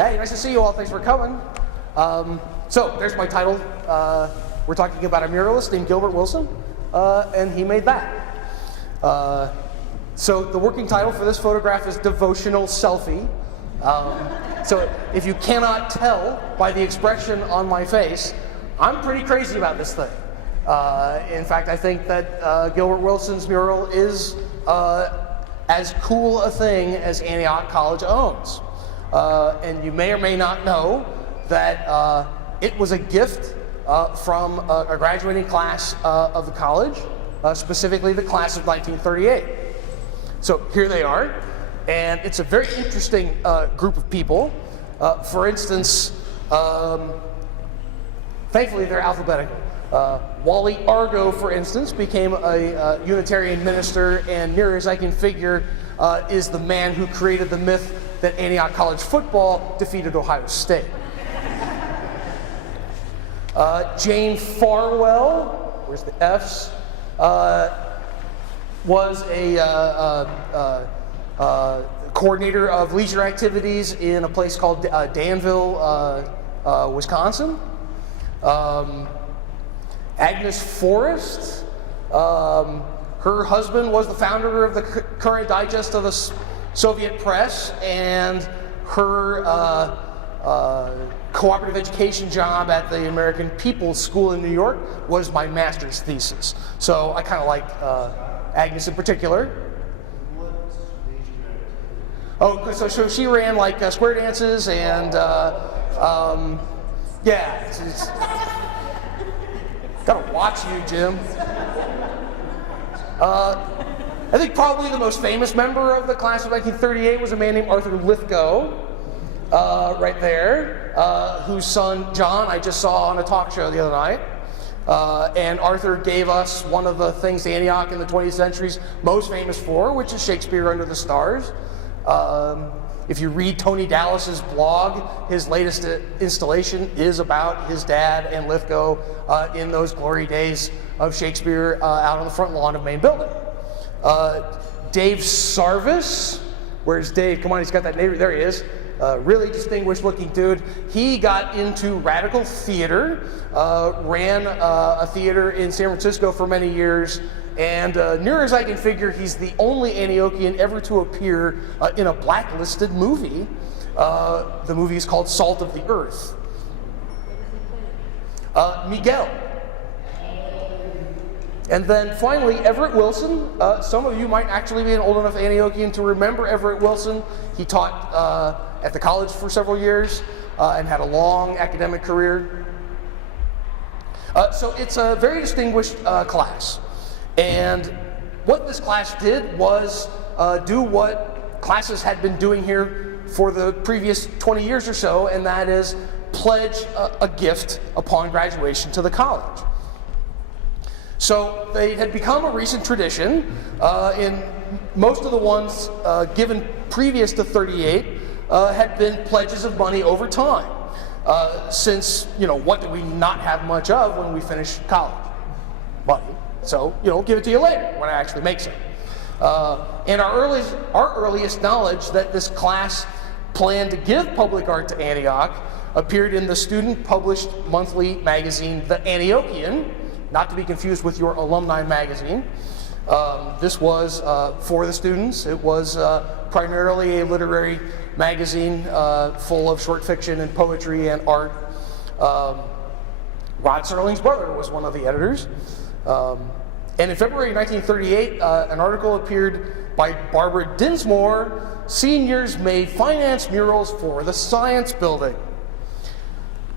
Hey, nice to see you all. Thanks for coming. So there's my title. We're talking about a muralist named Everett Wilson, and he made that. So the working title for this photograph is Devotional Selfie. So if you cannot tell by the expression on my face, I'm pretty crazy about this thing. In fact, I think that Everett Wilson's mural is as cool a thing as Antioch College owns. And you may or may not know that it was a gift from a graduating class of the college, specifically the class of 1938. So here they are, and it's a very interesting group of people. For instance, thankfully they're alphabetical. Wally Argo, for instance, became a Unitarian minister, and near as I can figure, is the man who created the myth that Antioch College football defeated Ohio State. Jane Farwell, where's the F's, was a coordinator of leisure activities in a place called Danville, Wisconsin. Agnes Forrest, her husband was the founder of the Current Digest of the Soviet Press, and her cooperative education job at the American People's School in New York was my master's thesis. So I kind of like Agnes in particular. Oh, so she ran like square dances and yeah. Gotta watch you, Jim. I think probably the most famous member of the class of 1938 was a man named Arthur Lithgow, right there, whose son John I just saw on a talk show the other night. And Arthur gave us one of the things Antioch in the 20th century is most famous for, which is Shakespeare Under the Stars. If you read Tony Dallas's blog, his latest installation is about his dad and Lithgow in those glory days of Shakespeare out on the front lawn of Main Building. Dave Sarvis, where's Dave? Come on, he's got that name. There he is. Really distinguished looking dude. He got into radical theater, ran a theater in San Francisco for many years, and near as I can figure, he's the only Antiochian ever to appear in a blacklisted movie. The movie is called Salt of the Earth. Miguel. And then finally, Everett Wilson. Some of you might actually be an old enough Antiochian to remember Everett Wilson. He taught at the college for several years and had a long academic career. So it's a very distinguished class. And what this class did was do what classes had been doing here for the previous 20 years or so, and that is pledge a gift upon graduation to the college. So they had become a recent tradition. In most of the ones given previous to 38 had been pledges of money over time. Since, what do we not have much of when we finish college? Money. So, give it to you later when I actually make some. And our earliest knowledge that this class planned to give public art to Antioch appeared in the student-published monthly magazine, The Antiochian, not to be confused with your alumni magazine. This was for the students. It was primarily a literary magazine full of short fiction and poetry and art. Rod Serling's brother was one of the editors. And in February 1938, an article appeared by Barbara Dinsmore, "Seniors May Finance Murals for the Science Building."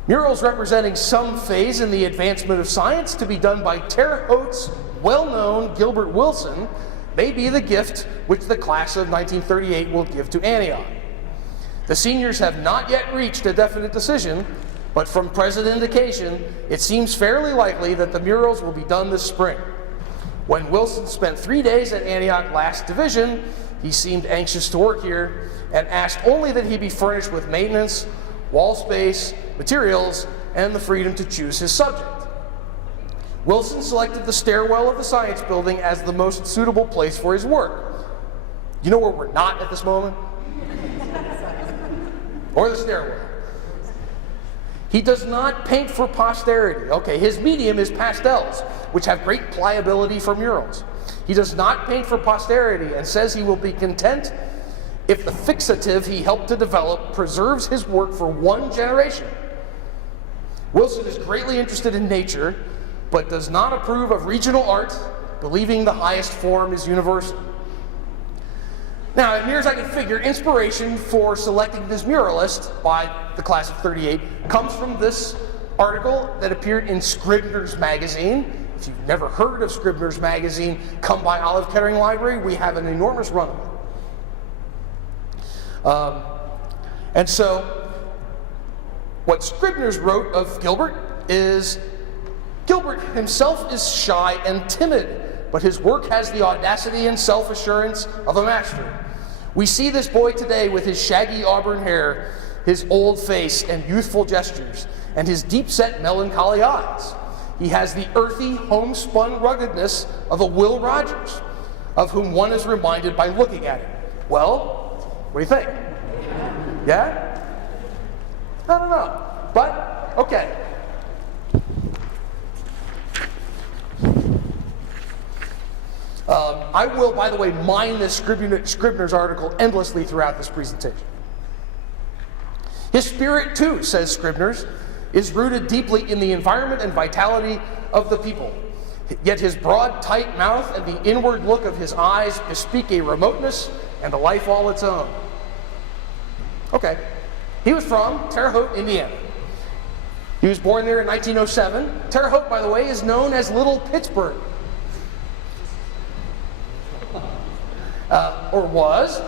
Murals representing some phase in the advancement of science to be done by Terre Haute's well-known Everett Wilson may be the gift which the class of 1938 will give to Antioch. The seniors have not yet reached a definite decision, but from present indication, it seems fairly likely that the murals will be done this spring. When Wilson spent 3 days at Antioch last division, he seemed anxious to work here and asked only that he be furnished with maintenance, wall space, materials, and the freedom to choose his subject. Wilson selected the stairwell of the science building as the most suitable place for his work. You know where we're not at this moment? or the stairwell. He does not paint for posterity. Okay, his medium is pastels, which have great pliability for murals. He does not paint for posterity and says he will be content if the fixative he helped to develop preserves his work for one generation. Wilson is greatly interested in nature, but does not approve of regional art, believing the highest form is universal. Now, as near as I can figure, inspiration for selecting this muralist by the class of '38 comes from this article that appeared in Scribner's magazine. If you've never heard of Scribner's magazine, come by Olive Kettering Library. We have an enormous run of it. And so, what Scribner's wrote of Gilbert is, Gilbert himself is shy and timid, but his work has the audacity and self-assurance of a master. We see this boy today with his shaggy auburn hair, his old face and youthful gestures, and his deep-set melancholy eyes. He has the earthy, homespun ruggedness of a Will Rogers, of whom one is reminded by looking at him. Well, what do you think? Yeah? I don't know, but okay. I will, by the way, mine this Scribner's article endlessly throughout this presentation. His spirit, too, says Scribner's, is rooted deeply in the environment and vitality of the people. Yet his broad, tight mouth and the inward look of his eyes bespeak a remoteness and a life all its own. Okay. He was from Terre Haute, Indiana. He was born there in 1907. Terre Haute, by the way, is known as Little Pittsburgh. Or was,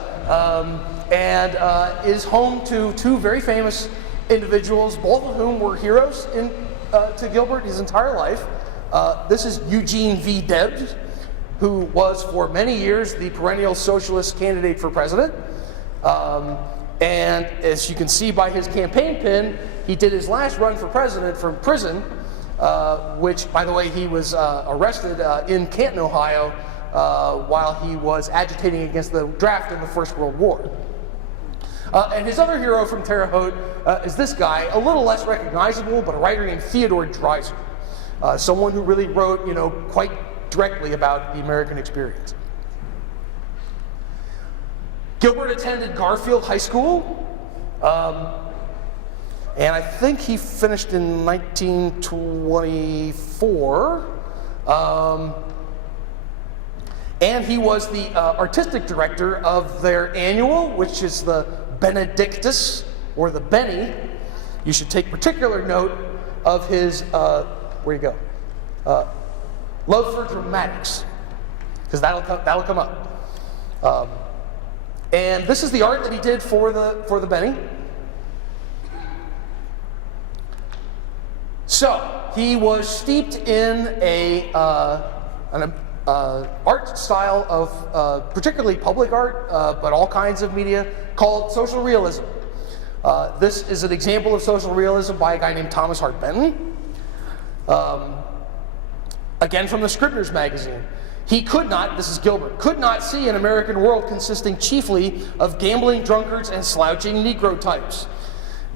and is home to two very famous individuals, both of whom were heroes to Gilbert his entire life. This is Eugene V Debs, who was for many years the perennial socialist candidate for president. And as you can see by his campaign pin, he did his last run for president from prison, which, by the way, he was arrested in Canton, Ohio, while he was agitating against the draft in the First World War. And his other hero from Terre Haute is this guy, a little less recognizable, but a writer named Theodore Dreiser, someone who really wrote, quite directly about the American experience. Gilbert attended Garfield High School, and I think he finished in 1924. And he was the artistic director of their annual, which is the Benedictus, or the Benny. You should take particular note of his, where you go? Love for dramatics, because that'll come up. And this is the art that he did for the Benny. So he was steeped in an art style of particularly public art, but all kinds of media, called social realism. This is an example of social realism by a guy named Thomas Hart Benton. Again from the Scribner's magazine. He could not, this is Gilbert, could not see an American world consisting chiefly of gambling drunkards and slouching Negro types,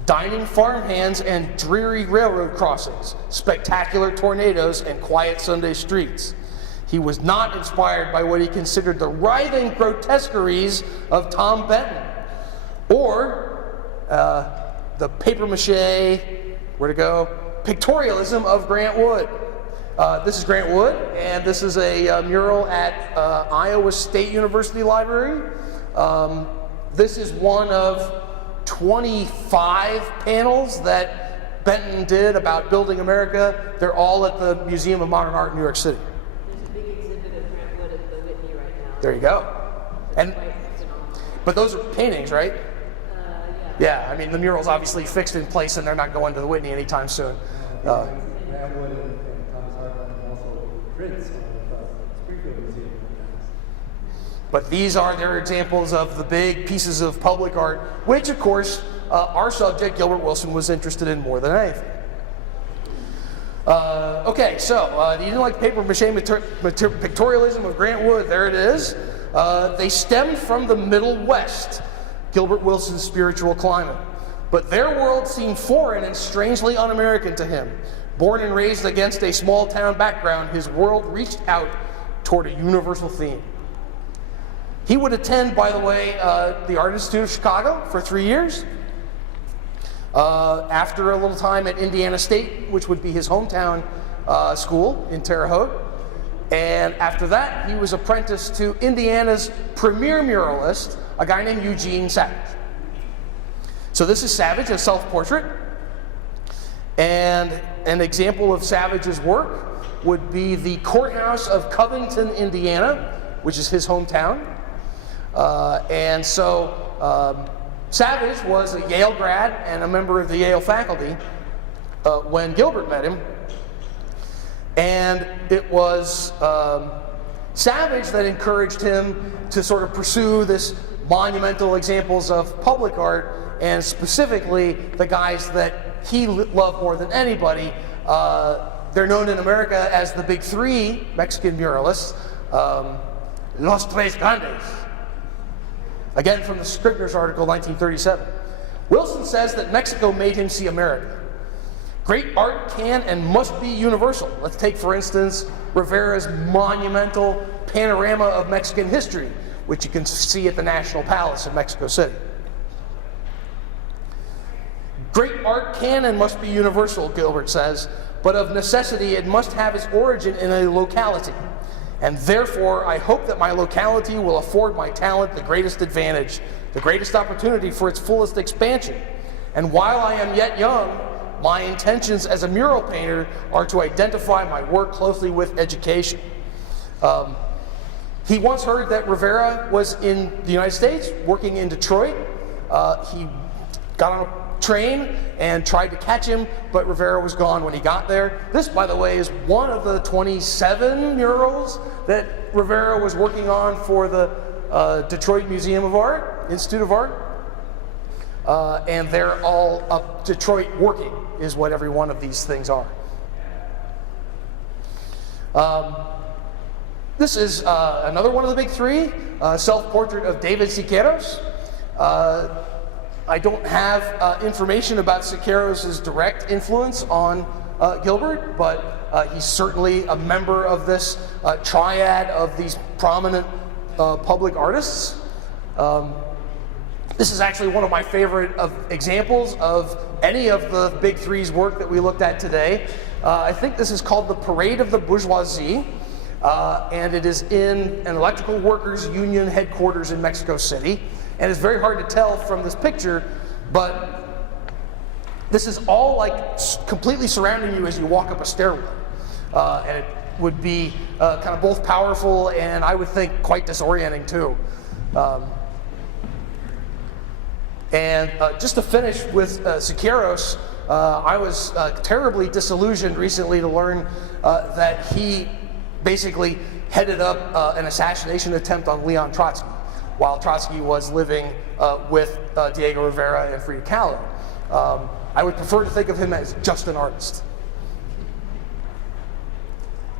dining farmhands and dreary railroad crossings, spectacular tornadoes and quiet Sunday streets. He was not inspired by what he considered the writhing grotesqueries of Tom Benton, or the papier-mâché, where to go, pictorialism of Grant Wood. This is Grant Wood, and this is a mural at Iowa State University Library. This is one of 25 panels that Benton did about building America. They're all at the Museum of Modern Art in New York City. There's a big exhibit of Grant Wood at the Whitney right now. There you go. And but those are paintings, right? Yeah. Yeah, I mean the mural's obviously fixed in place, and they're not going to the Whitney anytime soon. Grant Wood and Thomas Hart Benton also prints of Springfield Museum. But these are their examples of the big pieces of public art, which, of course, our subject, Gilbert Wilson, was interested in more than anything. Okay, so you didn't like papier-mâché pictorialism of Grant Wood. There it is. They stemmed from the Middle West, Gilbert Wilson's spiritual climate. But their world seemed foreign and strangely un-American to him. Born and raised against a small-town background, his world reached out toward a universal theme. He would attend, by the way, the Art Institute of Chicago for 3 years. After a little time at Indiana State, which would be his hometown school in Terre Haute. And after that, he was apprenticed to Indiana's premier muralist, a guy named Eugene Savage. So this is Savage, a self-portrait. And an example of Savage's work would be the courthouse of Covington, Indiana, which is his hometown. Savage was a Yale grad and a member of the Yale faculty when Gilbert met him. And it was Savage that encouraged him to sort of pursue this monumental examples of public art, and specifically the guys that he loved more than anybody. They're known in America as the Big Three Mexican muralists, Los Tres Grandes. Again, from the Scribner's article, 1937. Wilson says that Mexico made him see America. Great art can and must be universal. Let's take, for instance, Rivera's monumental panorama of Mexican history, which you can see at the National Palace in Mexico City. Great art can and must be universal, Gilbert says, but of necessity it must have its origin in a locality. And therefore, I hope that my locality will afford my talent the greatest advantage, the greatest opportunity for its fullest expansion. And while I am yet young, my intentions as a mural painter are to identify my work closely with education. He once heard that Rivera was in the United States, working in Detroit. He got on a train and tried to catch him, but Rivera was gone when he got there. This, by the way, is one of the 27 murals that Rivera was working on for the Detroit Museum of Art, Institute of Art. And they're all up Detroit working, is what every one of these things are. This is another one of the Big Three, self-portrait of David Siqueiros. I don't have information about Siqueiros' direct influence on Gilbert, but he's certainly a member of this triad of these prominent public artists. This is actually one of my favorite examples of any of the Big Three's work that we looked at today. I think this is called The Parade of the Bourgeoisie, and it is in an electrical workers union headquarters in Mexico City. And it's very hard to tell from this picture, but this is all like completely surrounding you as you walk up a stairwell. And it would be kind of both powerful and I would think quite disorienting too. Just to finish with Siqueiros, I was terribly disillusioned recently to learn that he basically headed up an assassination attempt on Leon Trotsky, while Trotsky was living with Diego Rivera and Frida Kahlo. I would prefer to think of him as just an artist.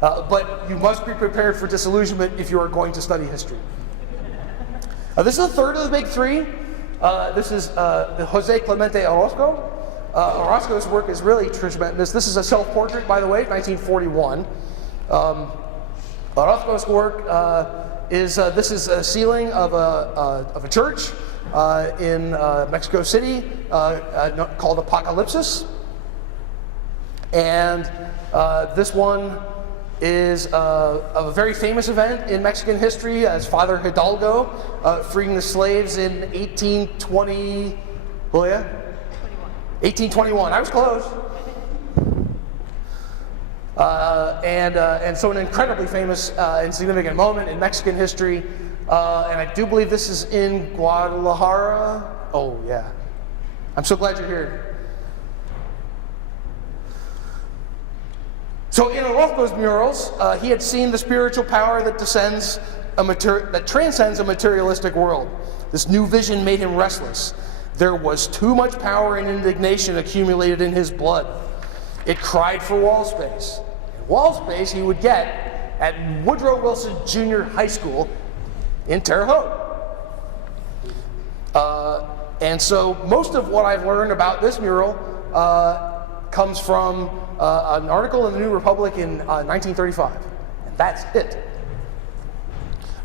But you must be prepared for disillusionment if you are going to study history. This is the third of the Big Three. This is Jose Clemente Orozco. Orozco's work is really tremendous. This is a self-portrait, by the way, 1941. Orozco's work this is a ceiling of a church in Mexico City called Apocalypsis. And this one is of a very famous event in Mexican history as Father Hidalgo freeing the slaves in 1820. Oh yeah? 1821. I was close. And so an incredibly famous and significant moment in Mexican history. And I do believe this is in Guadalajara. Oh yeah. I'm so glad you're here. So in Orozco's murals, he had seen the spiritual power that transcends a materialistic world. This new vision made him restless. There was too much power and indignation accumulated in his blood. It cried for wall space. And wall space he would get at Woodrow Wilson Jr. High School in Terre Haute. And so most of what I've learned about this mural comes from an article in the New Republic in 1935. And that's it.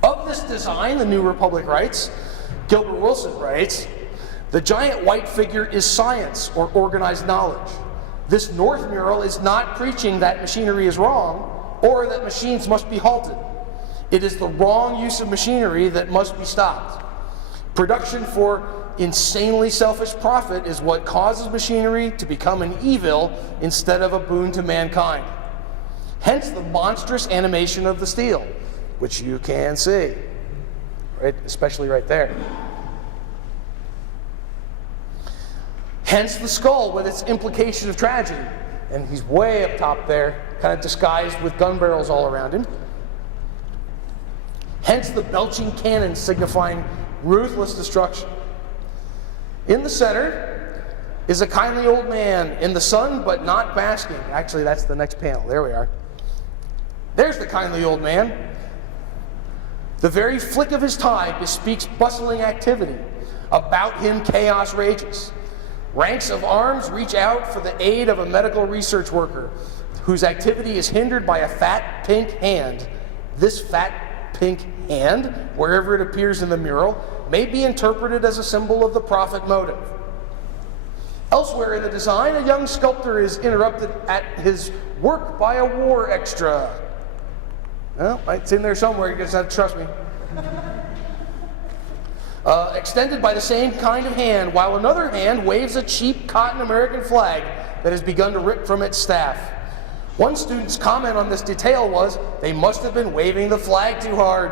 Of this design, the New Republic writes, Gilbert Wilson writes, "The giant white figure is science or organized knowledge. This North mural is not preaching that machinery is wrong or that machines must be halted. It is the wrong use of machinery that must be stopped. Production for insanely selfish profit is what causes machinery to become an evil instead of a boon to mankind. Hence the monstrous animation of the steel," which you can see, right, especially right there. "Hence the skull with its implication of tragedy," and he's way up top there, kind of disguised with gun barrels all around him. "Hence the belching cannon signifying ruthless destruction. In the center is a kindly old man in the sun but not basking." Actually, that's the next panel. There we are. There's the kindly old man. "The very flick of his tie bespeaks bustling activity. About him chaos rages. Ranks of arms reach out for the aid of a medical research worker whose activity is hindered by a fat pink hand. This fat pink hand, wherever it appears in the mural, may be interpreted as a symbol of the profit motive. Elsewhere in the design, a young sculptor is interrupted at his work by a war extra." Well, it's in there somewhere, you just have to trust me. "Extended by the same kind of hand, while another hand waves a cheap cotton American flag that has begun to rip from its staff. One student's comment on this detail was, 'They must have been waving the flag too hard.'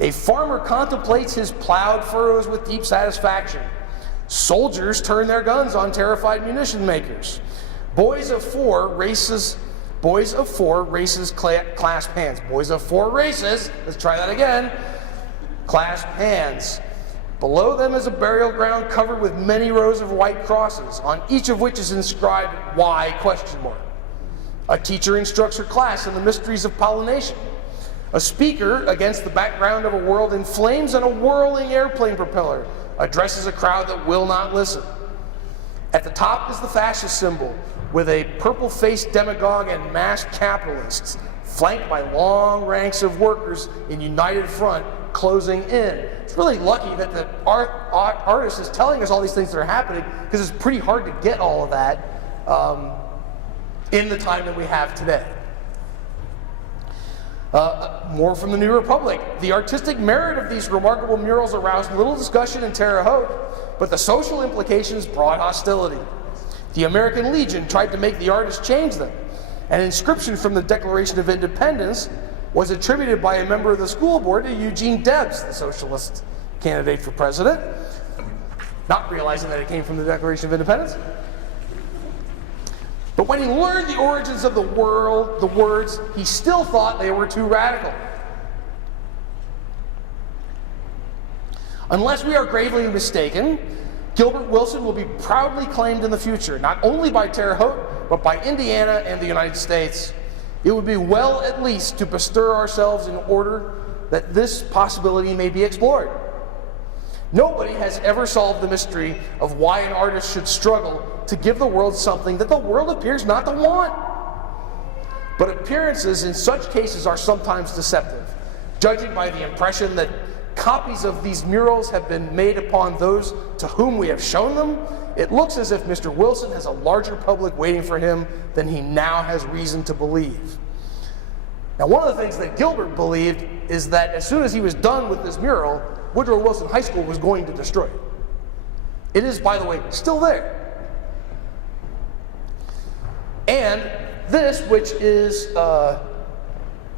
A farmer contemplates his plowed furrows with deep satisfaction. Soldiers turn their guns on terrified munition makers. Boys of four races clasp hands. Boys of four races, let's try that again, clasp hands. Below them is a burial ground covered with many rows of white crosses, on each of which is inscribed why ? A teacher instructs her class in the mysteries of pollination. A speaker, against the background of a world in flames and a whirling airplane propeller, addresses a crowd that will not listen. At the top is the fascist symbol, with a purple-faced demagogue and masked capitalists, flanked by long ranks of workers in united front closing in." It's really lucky that the artist is telling us all these things that are happening, because it's pretty hard to get all of that in the time that we have today. More from the New Republic. "The artistic merit of these remarkable murals aroused little discussion in Terre Haute, but the social implications brought hostility. The American Legion tried to make the artist change them. An inscription from the Declaration of Independence was attributed by a member of the school board to Eugene Debs, the socialist candidate for president, not realizing that it came from the Declaration of Independence. But when he learned the origins of the words, he still thought they were too radical. Unless we are gravely mistaken, Gilbert Wilson will be proudly claimed in the future, not only by Terre Haute, but by Indiana and the United States. It would be well at least to bestir ourselves in order that this possibility may be explored. Nobody has ever solved the mystery of why an artist should struggle to give the world something that the world appears not to want. But appearances in such cases are sometimes deceptive. Judging by the impression that copies of these murals have been made upon those to whom we have shown them, it looks as if Mr. Wilson has a larger public waiting for him than he now has reason to believe." Now, one of the things that Gilbert believed is that as soon as he was done with this mural, Woodrow Wilson High School was going to destroy it. It is, by the way, still there. And this, which is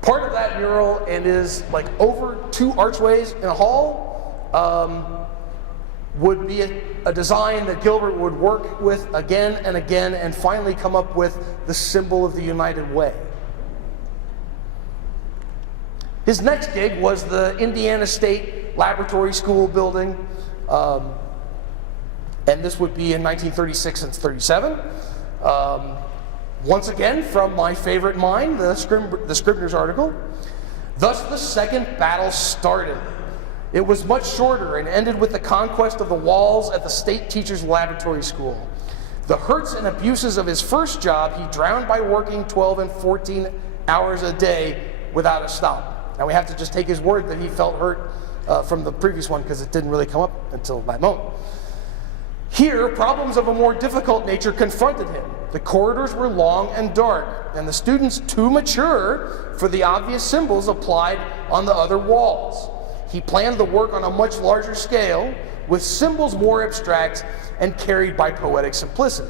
part of that mural and is like over 2 archways in a hall, would be a design that Gilbert would work with again and again and finally come up with the symbol of the United Way. His next gig was the Indiana State Laboratory School building, and this would be in 1936 and 37. Once again, from my favorite mine, the Scribner's article. "Thus the second battle started. It was much shorter and ended with the conquest of the walls at the State Teachers Laboratory School. The hurts and abuses of his first job, he drowned by working 12 and 14 hours a day without a stop. Now we have to just take his word that he felt hurt from the previous one because it didn't really come up until that moment. Here, problems of a more difficult nature confronted him. The corridors were long and dark, and the students too mature for the obvious symbols applied on the other walls. He planned the work on a much larger scale, with symbols more abstract and carried by poetic simplicity.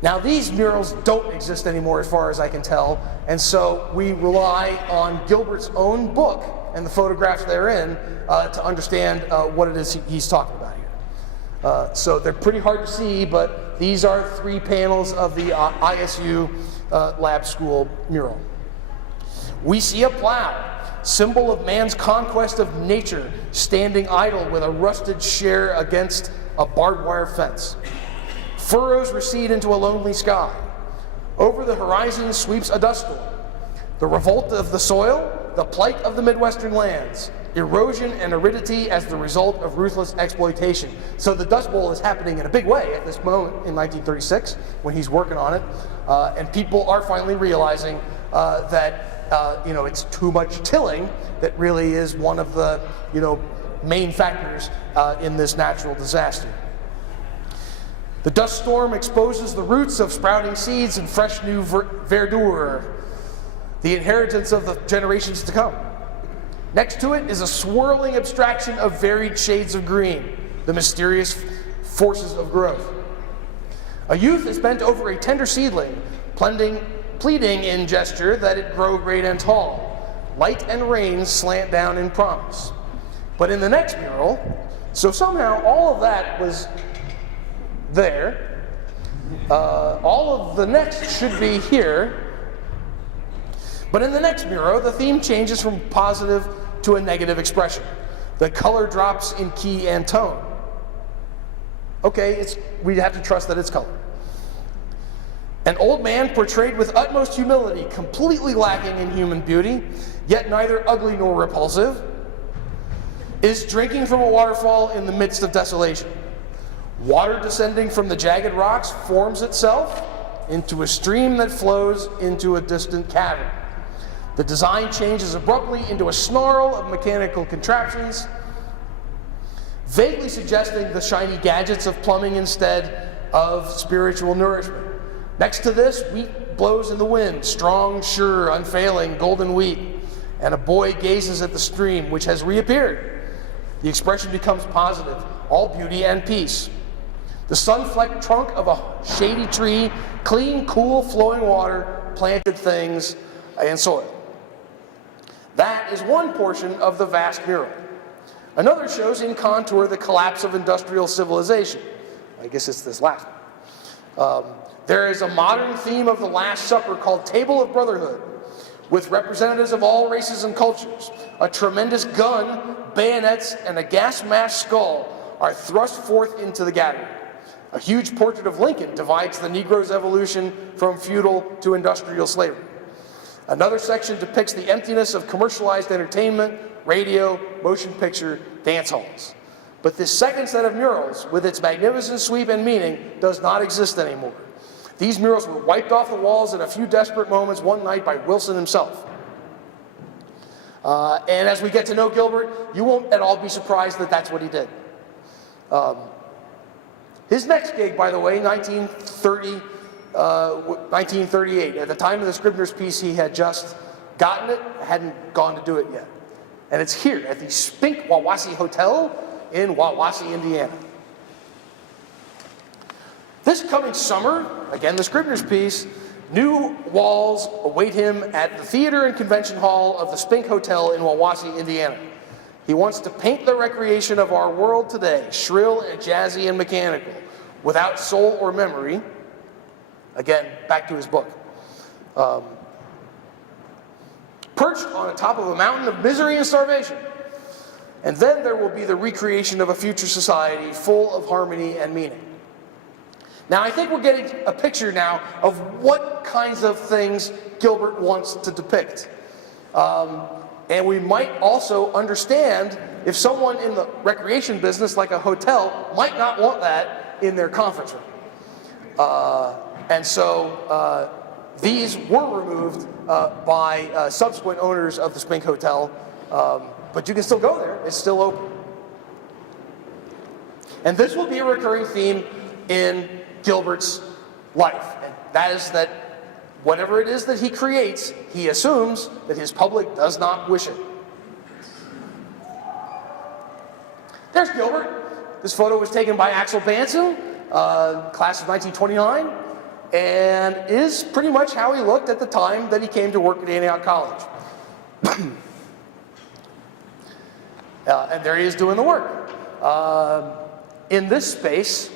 Now, these murals don't exist anymore as far as I can tell, and so we rely on Gilbert's own book and the photographs therein to understand what it is he's talking about here. So they're pretty hard to see, but these are 3 panels of the ISU Lab School mural. We see a plow, symbol of man's conquest of nature, standing idle with a rusted share against a barbed wire fence. Furrows recede into a lonely sky. Over the horizon sweeps a dust storm. The revolt of the soil, the plight of the Midwestern lands, erosion and aridity as the result of ruthless exploitation. So the Dust Bowl is happening in a big way at this moment in 1936 when he's working on it, and people are finally realizing that it's too much tilling that really is one of the main factors in this natural disaster. The dust storm exposes the roots of sprouting seeds and fresh new verdure, the inheritance of the generations to come. Next to it is a swirling abstraction of varied shades of green, the mysterious forces of growth. A youth is bent over a tender seedling, pleading in gesture that it grow great and tall. Light and rain slant down in promise. But in the next mural, so somehow all of that was there. All of the next should be here. But in the next mural, the theme changes from positive to a negative expression. The color drops in key and tone. Okay, we have to trust that it's color. An old man portrayed with utmost humility, completely lacking in human beauty, yet neither ugly nor repulsive, is drinking from a waterfall in the midst of desolation. Water descending from the jagged rocks forms itself into a stream that flows into a distant cavern. The design changes abruptly into a snarl of mechanical contraptions, vaguely suggesting the shiny gadgets of plumbing instead of spiritual nourishment. Next to this, wheat blows in the wind, strong, sure, unfailing, golden wheat, and a boy gazes at the stream, which has reappeared. The expression becomes positive, all beauty and peace. The sun-flecked trunk of a shady tree, clean, cool, flowing water, planted things, and soil. That is one portion of the vast mural. Another shows in contour the collapse of industrial civilization. I guess it's this last one. There is a modern theme of the Last Supper called Table of Brotherhood, with representatives of all races and cultures. A tremendous gun, bayonets, and a gas-masked skull are thrust forth into the gathering. A huge portrait of Lincoln divides the Negro's evolution from feudal to industrial slavery. Another section depicts the emptiness of commercialized entertainment, radio, motion picture, dance halls. But this second set of murals, with its magnificent sweep and meaning, does not exist anymore. These murals were wiped off the walls in a few desperate moments one night by Wilson himself. And as we get to know Gilbert, you won't at all be surprised that that's what he did. His next gig, by the way, 1938. At the time of the Scribner's piece, he had just gotten it, hadn't gone to do it yet. And it's here at the Spink Wawasee Hotel in Wawasee, Indiana. This coming summer, again the Scribner's piece, new walls await him at the Theater and Convention Hall of the Spink Hotel in Wawasee, Indiana. He wants to paint the recreation of our world today, shrill and jazzy and mechanical, without soul or memory. Again, back to his book. Perched on the top of a mountain of misery and starvation. And then there will be the recreation of a future society full of harmony and meaning. Now, I think we're getting a picture now of what kinds of things Gilbert wants to depict. And we might also understand if someone in the recreation business, like a hotel, might not want that in their conference room. And so these were removed by subsequent owners of the Spink Hotel, but you can still go there. It's still open. And this will be a recurring theme in Gilbert's life, and that is that whatever it is that he creates, he assumes that his public does not wish it. There's Gilbert. This photo was taken by Axel Banson, class of 1929, and is pretty much how he looked at the time that he came to work at Antioch College. And there he is doing the work. In this space,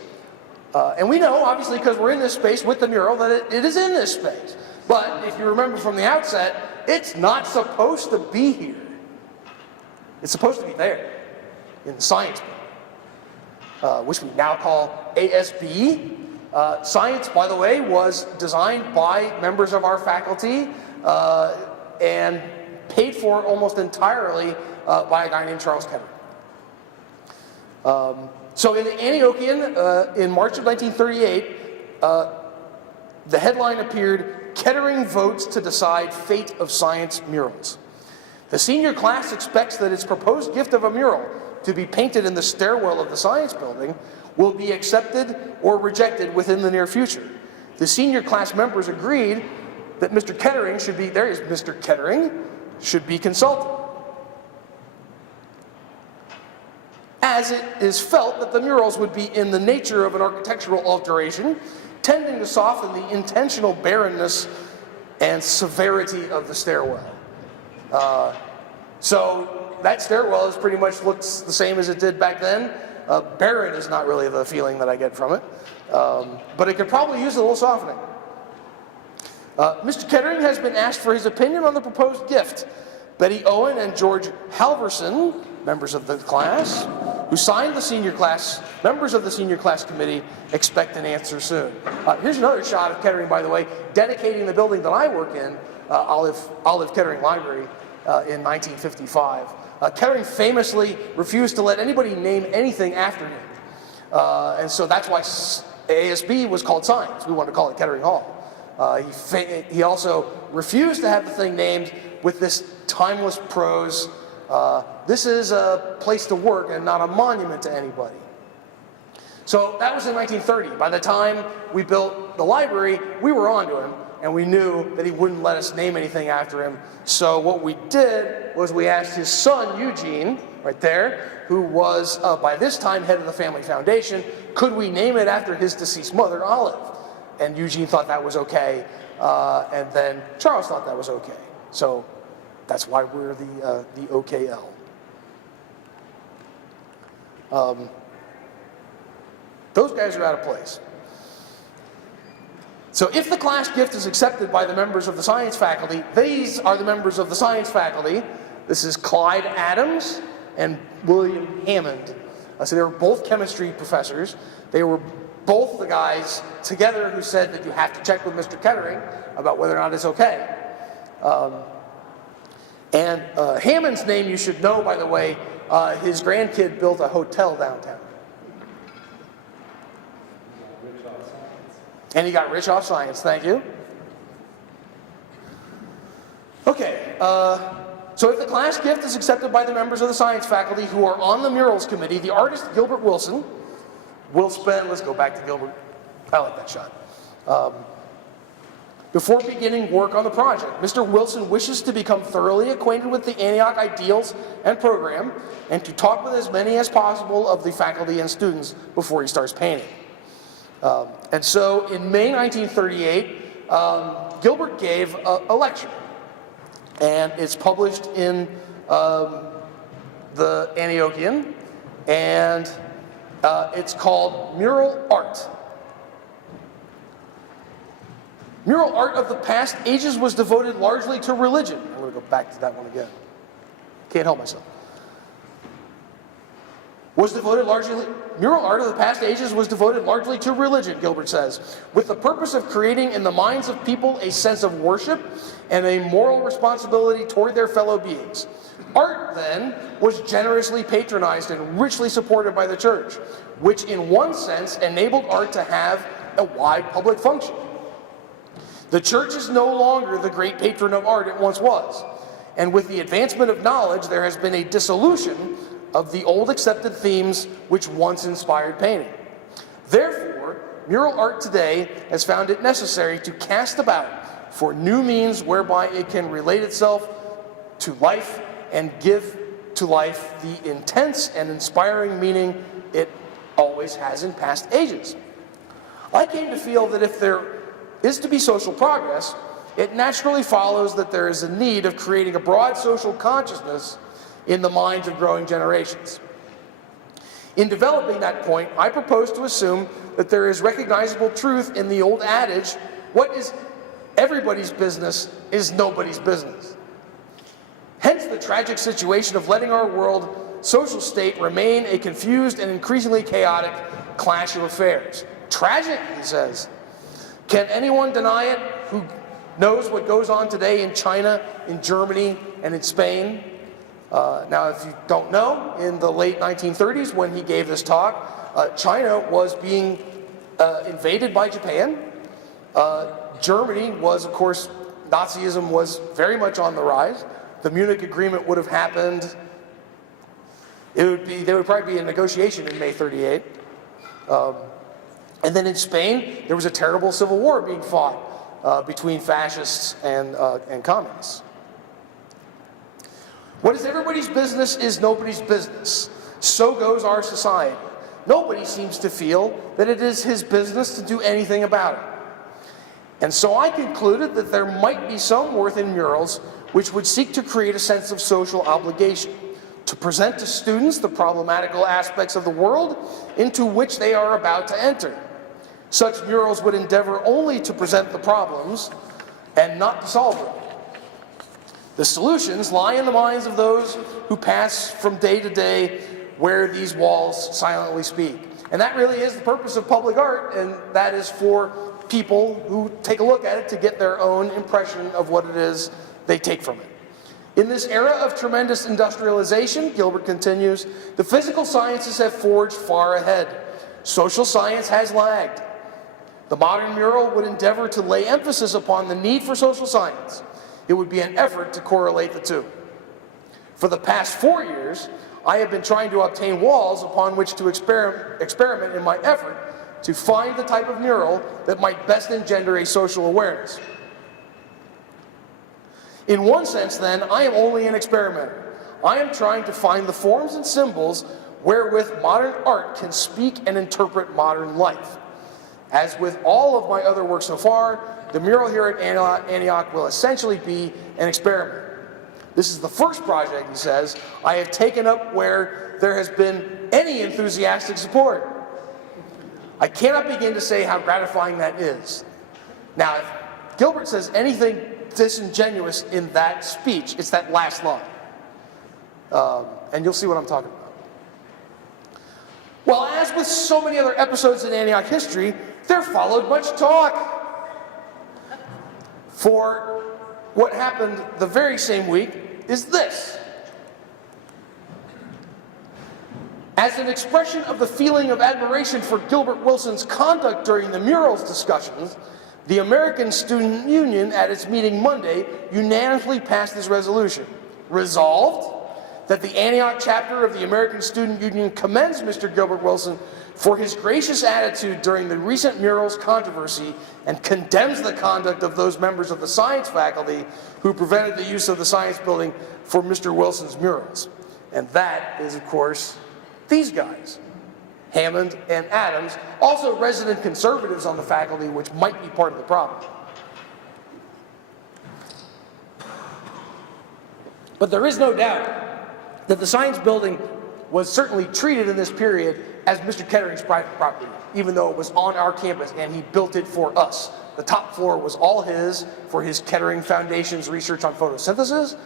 and we know, obviously, because we're in this space with the mural, that it is in this space. But if you remember from the outset, it's not supposed to be here. It's supposed to be there, in the science building, which we now call ASB. Science, by the way, was designed by members of our faculty and paid for almost entirely by a guy named Charles Kettering. So in the Antiochian, in March of 1938, the headline appeared, "Kettering votes to decide fate of science murals." The senior class expects that its proposed gift of a mural to be painted in the stairwell of the science building will be accepted or rejected within the near future. The senior class members agreed that Mr. Kettering should be, there is Mr. Kettering, should be consulted, as it is felt that the murals would be in the nature of an architectural alteration, tending to soften the intentional barrenness and severity of the stairwell. So that stairwell is pretty much looks the same as it did back then. Barren is not really the feeling that I get from it, but it could probably use a little softening. Mr. Kettering has been asked for his opinion on the proposed gift. Betty Owen and George Halverson, members of the class, who signed the senior class, members of the senior class committee, expect an answer soon. Here's another shot of Kettering, by the way, dedicating the building that I work in, Olive Kettering Library, in 1955. Kettering famously refused to let anybody name anything after him. And so that's why ASB was called Science. We wanted to call it Kettering Hall. He also refused to have the thing named with this timeless prose, this is a place to work and not a monument to anybody. So that was in 1930. By the time we built the library, we were onto him, and we knew that he wouldn't let us name anything after him. So what we did was we asked his son, Eugene, right there, who was by this time head of the family foundation, could we name it after his deceased mother, Olive? And Eugene thought that was okay, and then Charles thought that was okay. So that's why we're the OKL. Those guys are out of place. So if the class gift is accepted by the members of the science faculty, these are the members of the science faculty. This is Clyde Adams and William Hammond. So they were both chemistry professors. They were both the guys together who said that you have to check with Mr. Kettering about whether or not it's okay. And Hammond's name you should know, by the way, his grandkid built a hotel downtown. And he got rich off science, thank you. Okay, so if the class gift is accepted by the members of the science faculty who are on the murals committee, the artist Gilbert Wilson will spend, let's go back to Gilbert, I like that shot. Before beginning work on the project, Mr. Wilson wishes to become thoroughly acquainted with the Antioch ideals and program, and to talk with as many as possible of the faculty and students before he starts painting. And so in May 1938, Gilbert gave a lecture, and it's published in the Antiochian, and it's called Mural Art. Mural art of the past ages was devoted largely to religion. I'm going to go back to that one again. Can't help myself. Mural art of the past ages was devoted largely to religion, Gilbert says, with the purpose of creating in the minds of people a sense of worship and a moral responsibility toward their fellow beings. Art, then, was generously patronized and richly supported by the church, which in one sense enabled art to have a wide public function. The church is no longer the great patron of art it once was, and with the advancement of knowledge, there has been a dissolution of the old accepted themes which once inspired painting. Therefore, mural art today has found it necessary to cast about for new means whereby it can relate itself to life and give to life the intense and inspiring meaning it always has in past ages. I came to feel that if there is to be social progress, it naturally follows that there is a need of creating a broad social consciousness in the minds of growing generations. In developing that point, I propose to assume that there is recognizable truth in the old adage, what is everybody's business is nobody's business. Hence the tragic situation of letting our world social state remain a confused and increasingly chaotic clash of affairs. Tragic, he says. Can anyone deny it who knows what goes on today in China, in Germany, and in Spain? Now, if you don't know, in the late 1930s when he gave this talk, China was being invaded by Japan. Germany was, of course, Nazism was very much on the rise. The Munich Agreement would have happened. There would probably be a negotiation in May 38. And then in Spain, there was a terrible civil war being fought between fascists and communists. What is everybody's business is nobody's business. So goes our society. Nobody seems to feel that it is his business to do anything about it. And so I concluded that there might be some worth in murals which would seek to create a sense of social obligation, to present to students the problematical aspects of the world into which they are about to enter. Such murals would endeavor only to present the problems and not to solve them. The solutions lie in the minds of those who pass from day to day where these walls silently speak. And that really is the purpose of public art, and that is for people who take a look at it to get their own impression of what it is they take from it. In this era of tremendous industrialization, Gilbert continues, the physical sciences have forged far ahead. Social science has lagged. The modern mural would endeavor to lay emphasis upon the need for social science. It would be an effort to correlate the two. For the past 4 years, I have been trying to obtain walls upon which to experiment in my effort to find the type of mural that might best engender a social awareness. In one sense, then, I am only an experimenter. I am trying to find the forms and symbols wherewith modern art can speak and interpret modern life. As with all of my other work so far, the mural here at Antioch will essentially be an experiment. This is the first project, he says, I have taken up where there has been any enthusiastic support. I cannot begin to say how gratifying that is. Now, if Gilbert says anything disingenuous in that speech, it's that last line. And you'll see what I'm talking about. Well, as with so many other episodes in Antioch history, there followed much talk. For what happened the very same week is this. As an expression of the feeling of admiration for Gilbert Wilson's conduct during the murals discussions, the American Student Union at its meeting Monday unanimously passed this resolution. Resolved, that the Antioch chapter of the American Student Union commends Mr. Gilbert Wilson for his gracious attitude during the recent murals controversy and condemns the conduct of those members of the science faculty who prevented the use of the science building for Mr. Wilson's murals. And that is, of course, these guys, Hammond and Adams, also resident conservatives on the faculty, which might be part of the problem. But there is no doubt that the science building was certainly treated in this period as Mr. Kettering's private property, even though it was on our campus and he built it for us. The top floor was all his for his Kettering Foundation's research on photosynthesis.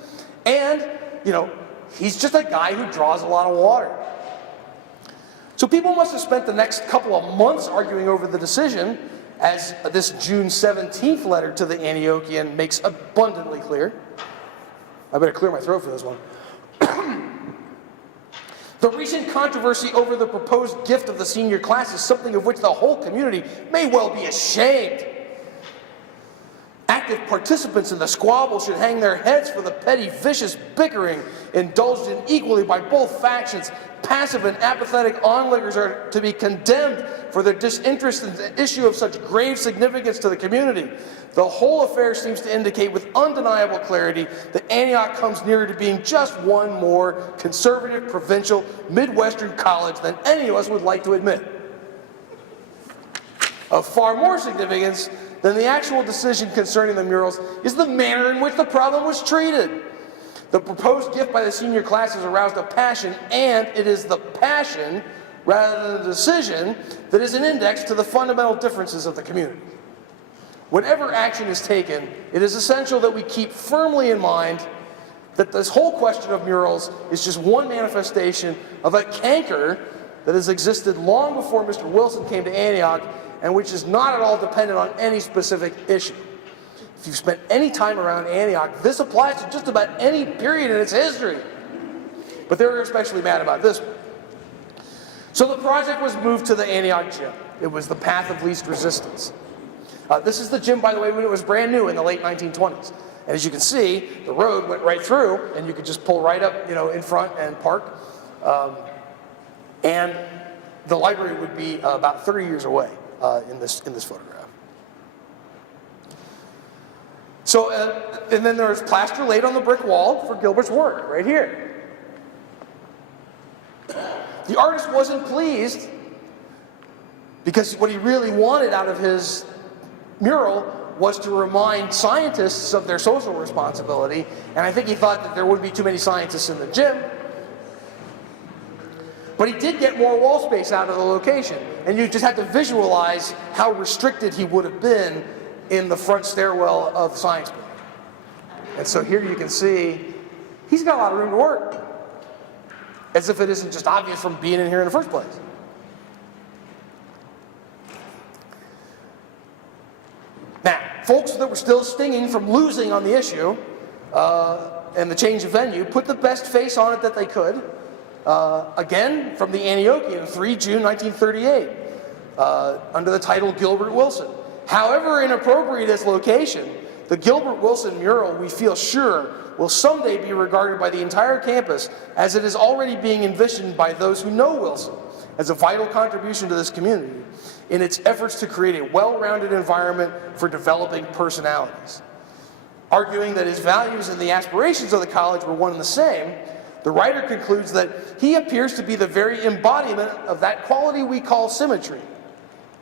And, you know, he's just a guy who draws a lot of water. So people must have spent the next couple of months arguing over the decision, as this June 17th letter to the Antiochian makes abundantly clear. I better clear my throat for this one. The recent controversy over the proposed gift of the senior class is something of which the whole community may well be ashamed. Active participants in the squabble should hang their heads for the petty, vicious bickering indulged in equally by both factions. Passive and apathetic onlookers are to be condemned for their disinterest in the issue of such grave significance to the community. The whole affair seems to indicate with undeniable clarity that Antioch comes nearer to being just one more conservative, provincial, Midwestern college than any of us would like to admit. Of far more significance than the actual decision concerning the murals is the manner in which the problem was treated. The proposed gift by the senior class has aroused a passion, and it is the passion, rather than the decision, that is an index to the fundamental differences of the community. Whatever action is taken, it is essential that we keep firmly in mind that this whole question of murals is just one manifestation of a canker that has existed long before Mr. Wilson came to Antioch, and which is not at all dependent on any specific issue. If you've spent any time around Antioch, this applies to just about any period in its history. But they were especially mad about this one. So the project was moved to the Antioch gym. It was the path of least resistance. This is the gym, by the way, when it was brand new in the late 1920s. And as you can see, the road went right through, and you could just pull right up, in front and park. And the library would be about 30 years away in this photograph. So, and then there's plaster laid on the brick wall for Gilbert's work, right here. The artist wasn't pleased because what he really wanted out of his mural was to remind scientists of their social responsibility, and I think he thought that there wouldn't be too many scientists in the gym. But he did get more wall space out of the location, and you just have to visualize how restricted he would have been in the front stairwell of the science building. And so here you can see he's got a lot of room to work, as if it isn't just obvious from being in here in the first place. Now, folks that were still stinging from losing on the issue and the change of venue put the best face on it that they could. Again, from the Antiochian, 3 June 1938, under the title Gilbert Wilson. However inappropriate its location, the Gilbert Wilson mural, we feel sure, will someday be regarded by the entire campus as it is already being envisioned by those who know Wilson as a vital contribution to this community in its efforts to create a well-rounded environment for developing personalities. Arguing that his values and the aspirations of the college were one and the same, the writer concludes that he appears to be the very embodiment of that quality we call symmetry.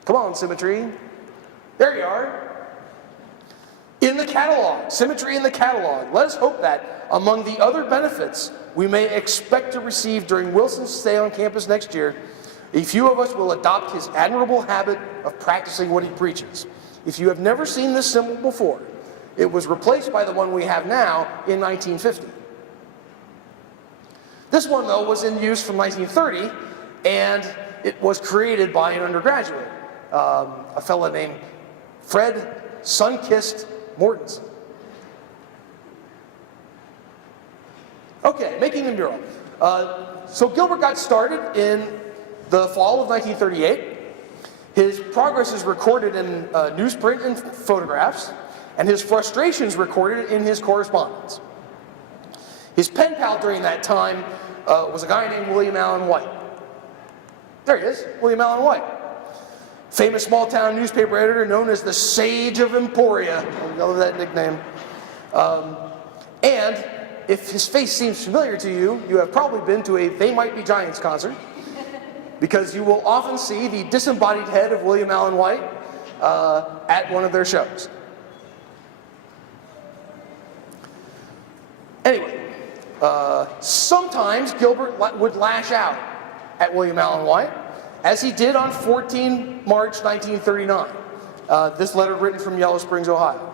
Come on, symmetry. There you are. In the catalog, symmetry in the catalog. Let us hope that among the other benefits we may expect to receive during Wilson's stay on campus next year, a few of us will adopt his admirable habit of practicing what he preaches. If you have never seen this symbol before, it was replaced by the one we have now in 1950. This one, though, was in use from 1930, and it was created by an undergraduate, a fellow named Fred Sunkist Mortensen. Okay, making the mural. So Gilbert got started in the fall of 1938. His progress is recorded in newsprint and photographs, and his frustrations recorded in his correspondence. His pen pal during that time was a guy named William Allen White. There he is, William Allen White. Famous small-town newspaper editor known as the Sage of Emporia. I love that nickname. And if his face seems familiar to you, you have probably been to a They Might Be Giants concert, because you will often see the disembodied head of William Allen White at one of their shows. Anyway, sometimes Gilbert would lash out at William Allen White, as he did on 14 March 1939. This letter written from Yellow Springs, Ohio.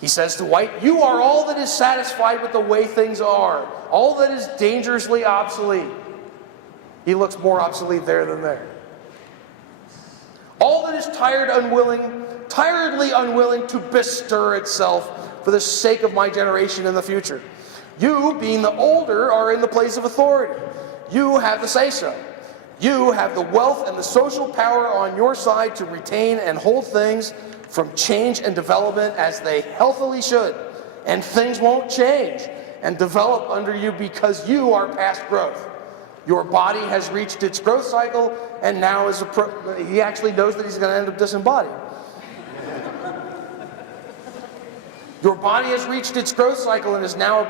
He says to White, "You are all that is satisfied with the way things are, all that is dangerously obsolete. He looks more obsolete there than there. All that is tiredly unwilling to bestir itself for the sake of my generation in the future. You, being the older, are in the place of authority. You have the say-so. You have the wealth and the social power on your side to retain and hold things from change and development as they healthily should. And things won't change and develop under you because you are past growth. Your body has reached its growth cycle and now is he actually knows that he's going to end up disembodied. Your body has reached its growth cycle and is now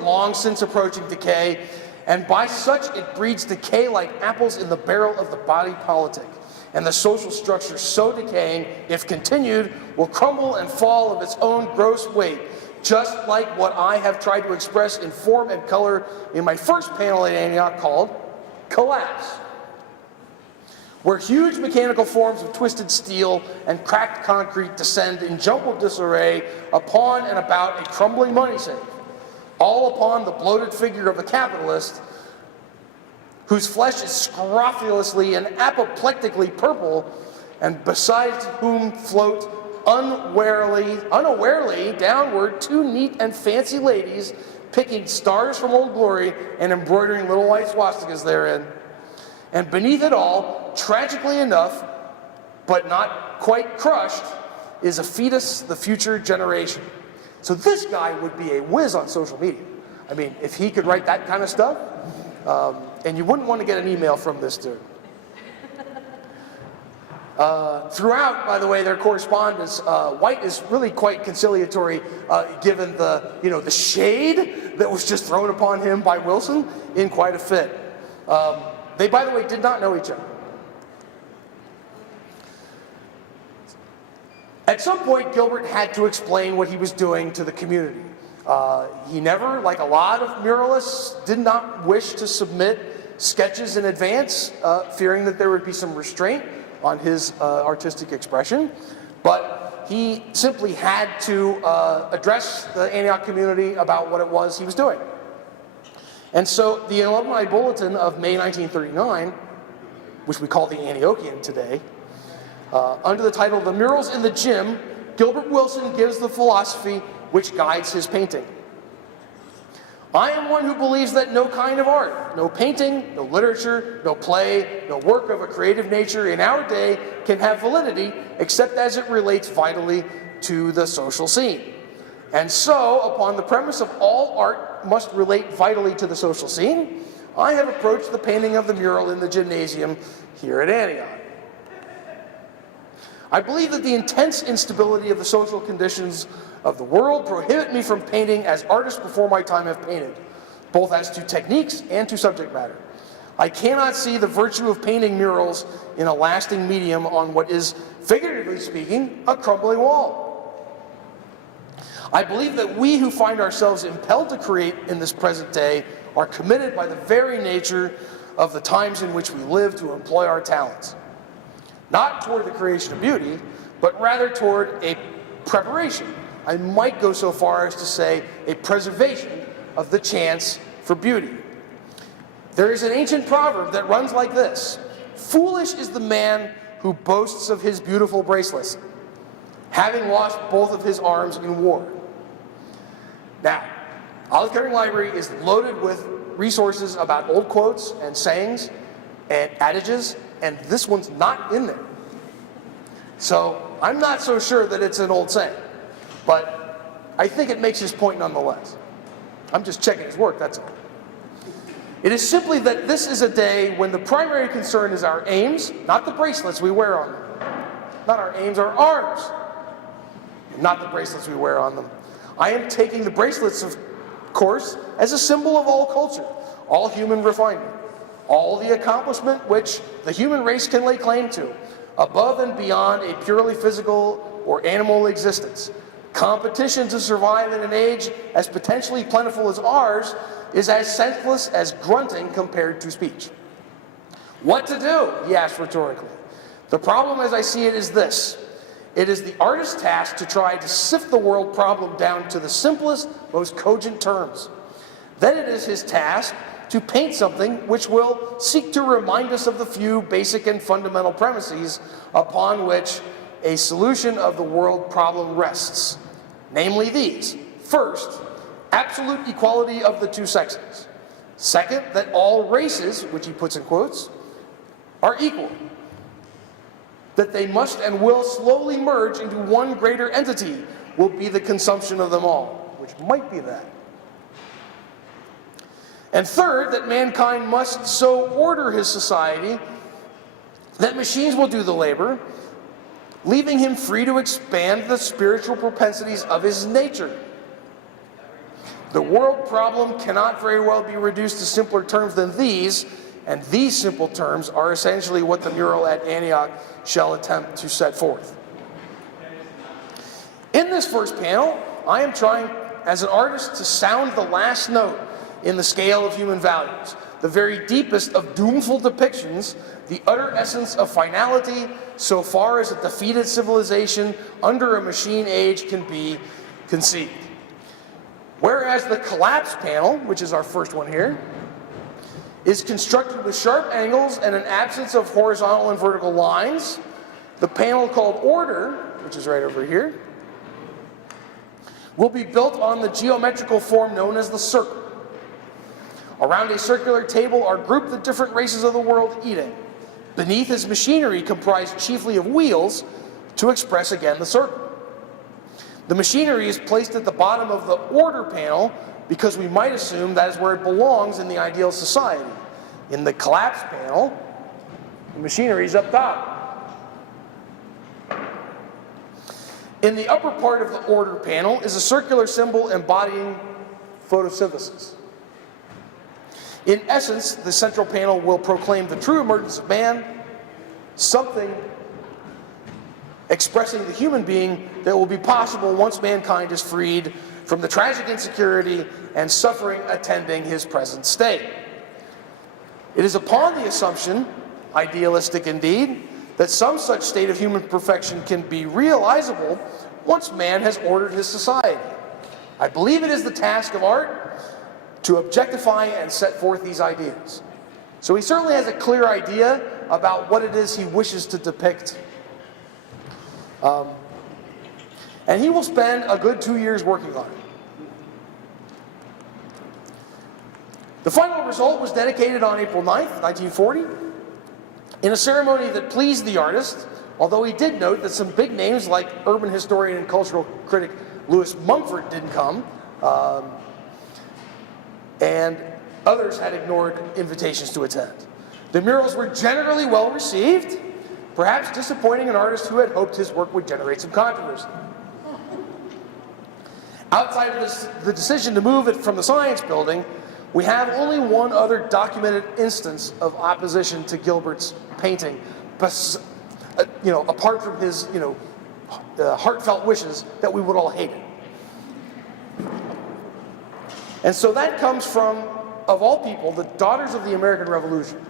long since approaching decay, and by such it breeds decay like apples in the barrel of the body politic. And the social structure so decaying, if continued, will crumble and fall of its own gross weight, just like what I have tried to express in form and color in my first panel at Antioch called collapse, where huge mechanical forms of twisted steel and cracked concrete descend in jumbled disarray upon and about a crumbling money safe, all upon the bloated figure of the capitalist, whose flesh is scrofulously and apoplectically purple, and beside whom float unawarely downward two neat and fancy ladies, picking stars from Old Glory and embroidering little white swastikas therein. And beneath it all, tragically enough, but not quite crushed, is a fetus, the future generation. So this guy would be a whiz on social media. I mean, if he could write that kind of stuff, and you wouldn't want to get an email from this dude. Throughout, by the way, their correspondence, White is really quite conciliatory, given the shade that was just thrown upon him by Wilson in quite a fit. They, by the way, did not know each other. At some point, Gilbert had to explain what he was doing to the community. He never, like a lot of muralists, did not wish to submit sketches in advance, fearing that there would be some restraint on his artistic expression. But he simply had to address the Antioch community about what it was he was doing. And so the Alumni Bulletin of May 1939, which we call the Antiochian today, under the title "The Murals in the Gym," Gilbert Wilson gives the philosophy which guides his painting. I am one who believes that no kind of art, no painting, no literature, no play, no work of a creative nature in our day can have validity except as it relates vitally to the social scene. And so, upon the premise of all art must relate vitally to the social scene, I have approached the painting of the mural in the gymnasium here at Antioch. I believe that the intense instability of the social conditions of the world prohibit me from painting as artists before my time have painted, both as to techniques and to subject matter. I cannot see the virtue of painting murals in a lasting medium on what is, figuratively speaking, a crumbling wall. I believe that we who find ourselves impelled to create in this present day are committed by the very nature of the times in which we live to employ our talents. Not toward the creation of beauty, but rather toward a preparation. I might go so far as to say a preservation of the chance for beauty. There is an ancient proverb that runs like this: "Foolish is the man who boasts of his beautiful bracelets, having lost both of his arms in war." Now, Olive Cutting Library is loaded with resources about old quotes and sayings and adages, and this one's not in there. So I'm not so sure that it's an old saying, but I think it makes his point nonetheless. I'm just checking his work, that's all. It is simply that this is a day when the primary concern is our aims, not the bracelets we wear on them. Not our aims, our arms, not the bracelets we wear on them. I am taking the bracelets, of course, as a symbol of all culture, all human refinement, all the accomplishment which the human race can lay claim to, above and beyond a purely physical or animal existence. Competition to survive in an age as potentially plentiful as ours is as senseless as grunting compared to speech. What to do? He asked rhetorically. The problem as I see it is this: it is the artist's task to try to sift the world problem down to the simplest, most cogent terms. Then it is his task to paint something which will seek to remind us of the few basic and fundamental premises upon which a solution of the world problem rests. Namely these. First, absolute equality of the two sexes. Second, that all races, which he puts in quotes, are equal. That they must and will slowly merge into one greater entity will be the consumption of them all, which might be that. And third, that mankind must so order his society that machines will do the labor, leaving him free to expand the spiritual propensities of his nature. The world problem cannot very well be reduced to simpler terms than these, and these simple terms are essentially what the mural at Antioch shall attempt to set forth. In this first panel, I am trying as an artist to sound the last note in the scale of human values, the very deepest of doomful depictions, the utter essence of finality, so far as a defeated civilization under a machine age can be conceived. Whereas the collapse panel, which is our first one here, is constructed with sharp angles and an absence of horizontal and vertical lines, the panel called order, which is right over here, will be built on the geometrical form known as the circle. Around a circular table are grouped the different races of the world eating. Beneath is machinery comprised chiefly of wheels to express again the circle. The machinery is placed at the bottom of the order panel because we might assume that is where it belongs in the ideal society. In the collapse panel, the machinery is up top. In the upper part of the order panel is a circular symbol embodying photosynthesis. In essence, the central panel will proclaim the true emergence of man, something expressing the human being that will be possible once mankind is freed from the tragic insecurity and suffering attending his present state. It is upon the assumption, idealistic indeed, that some such state of human perfection can be realizable once man has ordered his society. I believe it is the task of art to objectify and set forth these ideas. So he certainly has a clear idea about what it is he wishes to depict. And he will spend a good 2 years working on it. The final result was dedicated on April 9th, 1940, in a ceremony that pleased the artist, although he did note that some big names like urban historian and cultural critic Louis Mumford didn't come, and others had ignored invitations to attend. The murals were generally well received, perhaps disappointing an artist who had hoped his work would generate some controversy. Outside of the decision to move it from the Science Building, we have only one other documented instance of opposition to Gilbert's painting, apart from his, heartfelt wishes that we would all hate it. And so that comes from, of all people, the Daughters of the American Revolution.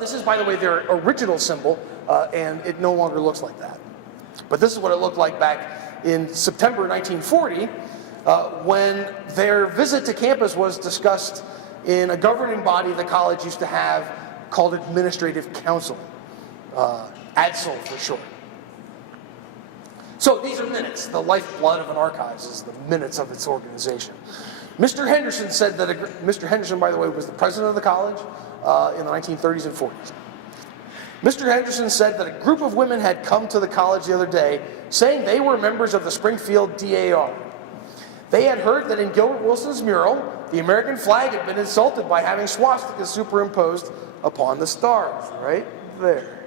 This is, by the way, their original symbol, and it no longer looks like that. But this is what it looked like back in September 1940, when their visit to campus was discussed in a governing body the college used to have called Administrative Council, ADSL for short. So these are minutes. The lifeblood of an archives is the minutes of its organization. Mr. Henderson said that, Mr. Henderson, by the way, was the president of the college in the 1930s and 40s. Mr. Henderson said that a group of women had come to the college the other day saying they were members of the Springfield DAR. They had heard that in Gilbert Wilson's mural, the American flag had been insulted by having swastikas superimposed upon the stars, right there.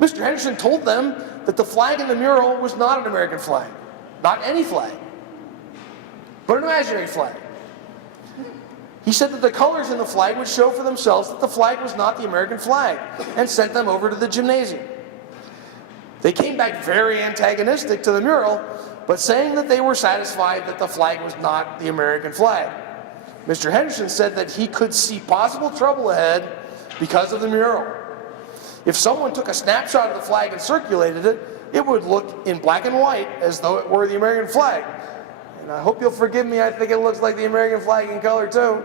Mr. Henderson told them that the flag in the mural was not an American flag, not any flag, but an imaginary flag. He said that the colors in the flag would show for themselves that the flag was not the American flag, and sent them over to the gymnasium. They came back very antagonistic to the mural, but saying that they were satisfied that the flag was not the American flag. Mr. Henderson said that he could see possible trouble ahead because of the mural. If someone took a snapshot of the flag and circulated it, it would look in black and white as though it were the American flag. And I hope you'll forgive me, I think it looks like the American flag in color too.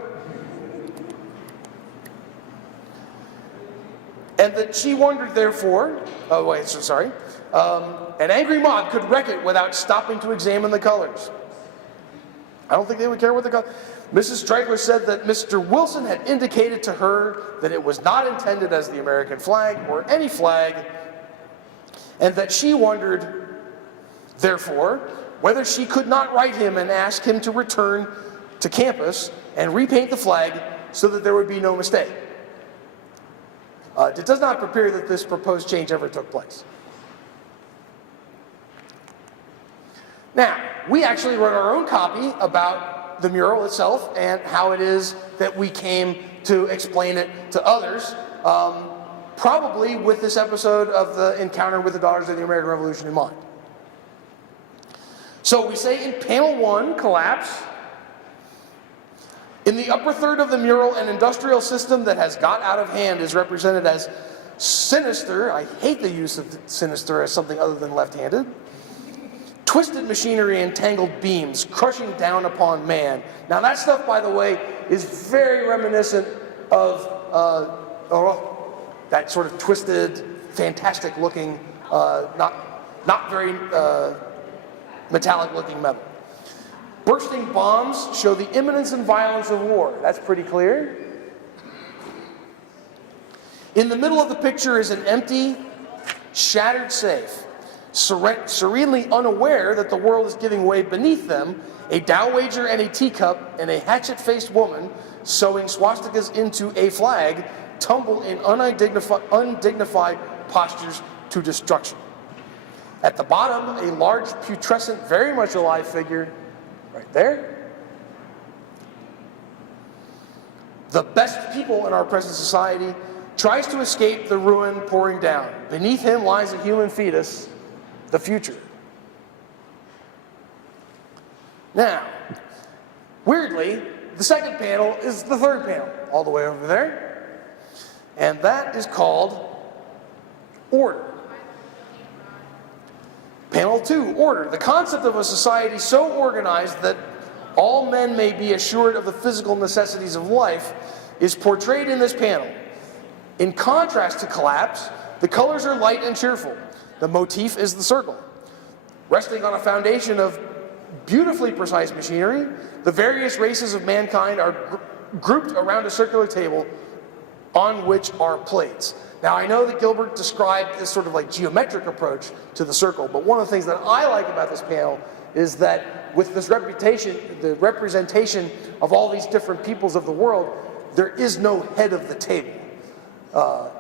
And that she wondered, therefore, an angry mob could wreck it without stopping to examine the colors. I don't think they would care what the color. Mrs. Stryker said that Mr. Wilson had indicated to her that it was not intended as the American flag or any flag, and that she wondered, therefore, whether she could not write him and ask him to return to campus and repaint the flag so that there would be no mistake. It does not appear that this proposed change ever took place. Now, we actually wrote our own copy about the mural itself and how it is that we came to explain it to others, probably with this episode of the encounter with the Daughters of the American Revolution in mind. So we say in panel 1, collapse. In the upper third of the mural, an industrial system that has got out of hand is represented as sinister. I hate the use of sinister as something other than left-handed. Twisted machinery and tangled beams crushing down upon man. Now that stuff, by the way, is very reminiscent of that sort of twisted, fantastic-looking, not very metallic-looking metal. Bursting bombs show the imminence and violence of war. That's pretty clear. In the middle of the picture is an empty, shattered safe. Serenely unaware that the world is giving way beneath them, a dowager and a teacup and a hatchet-faced woman sewing swastikas into a flag tumble in undignified postures to destruction. At the bottom, a large, putrescent, very much alive figure, right there. The best people in our present society tries to escape the ruin pouring down. Beneath him lies a human fetus, the future. Now, weirdly, the second panel is the third panel, all the way over there. And that is called order. Panel 2, order. The concept of a society so organized that all men may be assured of the physical necessities of life is portrayed in this panel. In contrast to collapse, the colors are light and cheerful. The motif is the circle. Resting on a foundation of beautifully precise machinery, the various races of mankind are grouped around a circular table on which are plates. Now, I know that Gilbert described this sort of like geometric approach to the circle, but one of the things that I like about this panel is that with this the representation of all these different peoples of the world, there is no head of the table,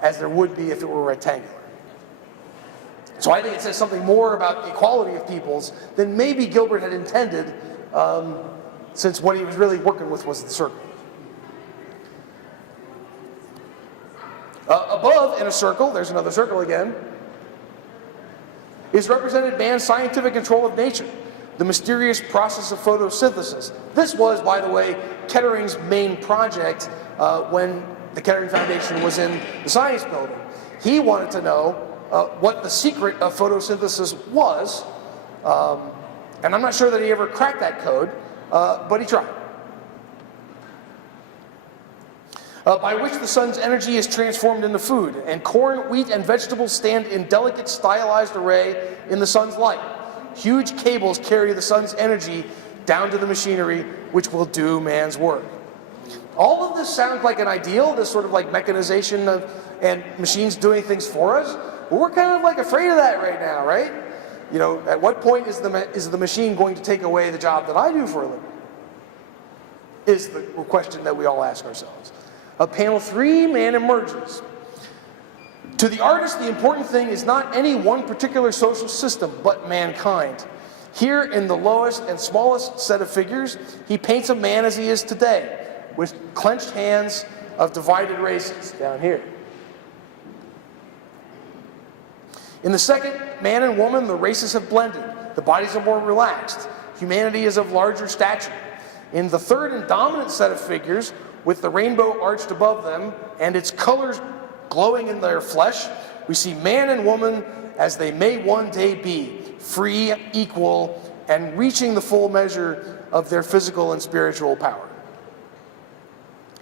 as there would be if it were rectangular. So I think it says something more about equality of peoples than maybe Gilbert had intended, since what he was really working with was the circle. Above, in a circle, there's another circle again, is represented man's scientific control of nature, the mysterious process of photosynthesis. This was, by the way, Kettering's main project when the Kettering Foundation was in the Science Building. He wanted to know what the secret of photosynthesis was, and I'm not sure that he ever cracked that code, but he tried. By which the sun's energy is transformed into food, and corn, wheat, and vegetables stand in delicate stylized array in the sun's light. Huge cables carry the sun's energy down to the machinery which will do man's work. All of this sounds like an ideal, this sort of like mechanization and machines doing things for us, but we're kind of like afraid of that right now, right? You know, at what point is the machine going to take away the job that I do for a living? Is the question that we all ask ourselves. Panel 3, man emerges. To the artist, the important thing is not any one particular social system, but mankind. Here, in the lowest and smallest set of figures, he paints a man as he is today, with clenched hands of divided races, down here. In the second, man and woman, the races have blended. The bodies are more relaxed. Humanity is of larger stature. In the third and dominant set of figures, with the rainbow arched above them and its colors glowing in their flesh, we see man and woman as they may one day be, free, equal, and reaching the full measure of their physical and spiritual power.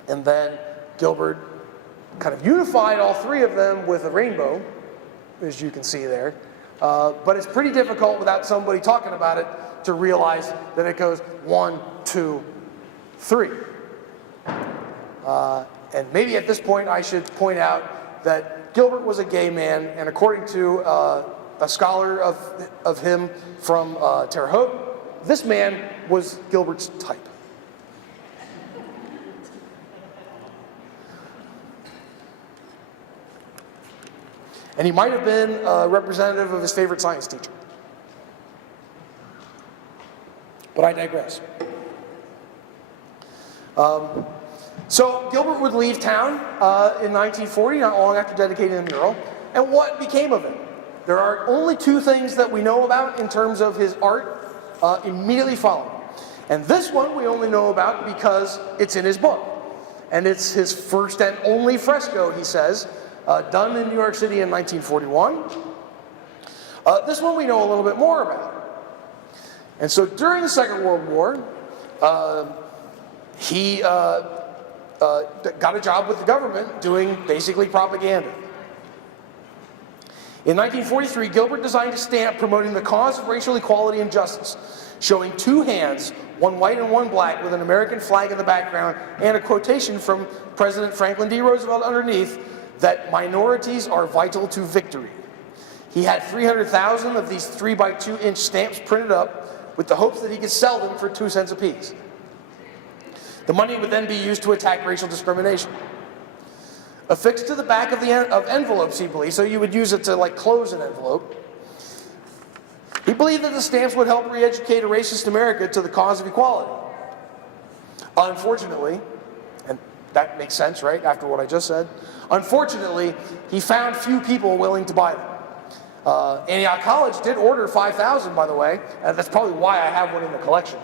And then Gilbert kind of unified all three of them with a rainbow, as you can see there. But it's pretty difficult without somebody talking about it to realize that it goes 1, 2, 3. And maybe at this point I should point out that Gilbert was a gay man, and according to a scholar of him from Terre Haute, this man was Gilbert's type. And he might have been a representative of his favorite science teacher. But I digress. So Gilbert would leave town in 1940, not long after dedicating the mural. And what became of him? There are only two things that we know about in terms of his art immediately following. And this one we only know about because it's in his book. And it's his first and only fresco, he says, done in New York City in 1941. This one we know a little bit more about. And so during the Second World War, he got a job with the government doing basically propaganda. In 1943, Gilbert designed a stamp promoting the cause of racial equality and justice, showing two hands, one white and one black, with an American flag in the background and a quotation from President Franklin D. Roosevelt underneath, that minorities are vital to victory. He had 300,000 of these 3 by 2 inch stamps printed up with the hopes that he could sell them for 2 cents apiece. The money would then be used to attack racial discrimination. Affixed to the back of envelopes, he believed, so you would use it to like close an envelope. He believed that the stamps would help re-educate a racist America to the cause of equality. Unfortunately, and that makes sense, right, after what I just said, unfortunately, he found few people willing to buy them. Antioch College did order 5,000, by the way, and that's probably why I have one in the collection.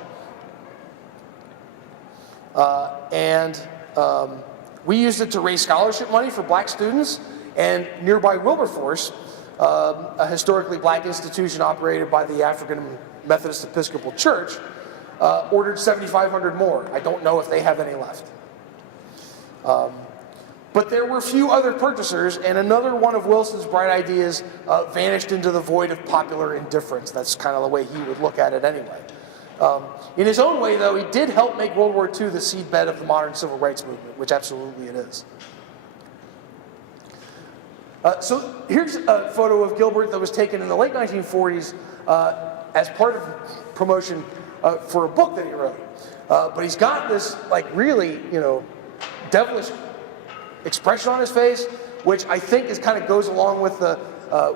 We used it to raise scholarship money for black students, and nearby Wilberforce, a historically black institution operated by the African Methodist Episcopal Church, ordered 7,500 more. I don't know if they have any left. But there were few other purchasers, and another one of Wilson's bright ideas vanished into the void of popular indifference. That's kind of the way he would look at it anyway. In his own way, though, he did help make World War II the seedbed of the modern civil rights movement, which absolutely it is. So here's a photo of Gilbert that was taken in the late 1940s as part of promotion for a book that he wrote. But he's got this, like, really, devilish expression on his face, which I think kind of goes along with the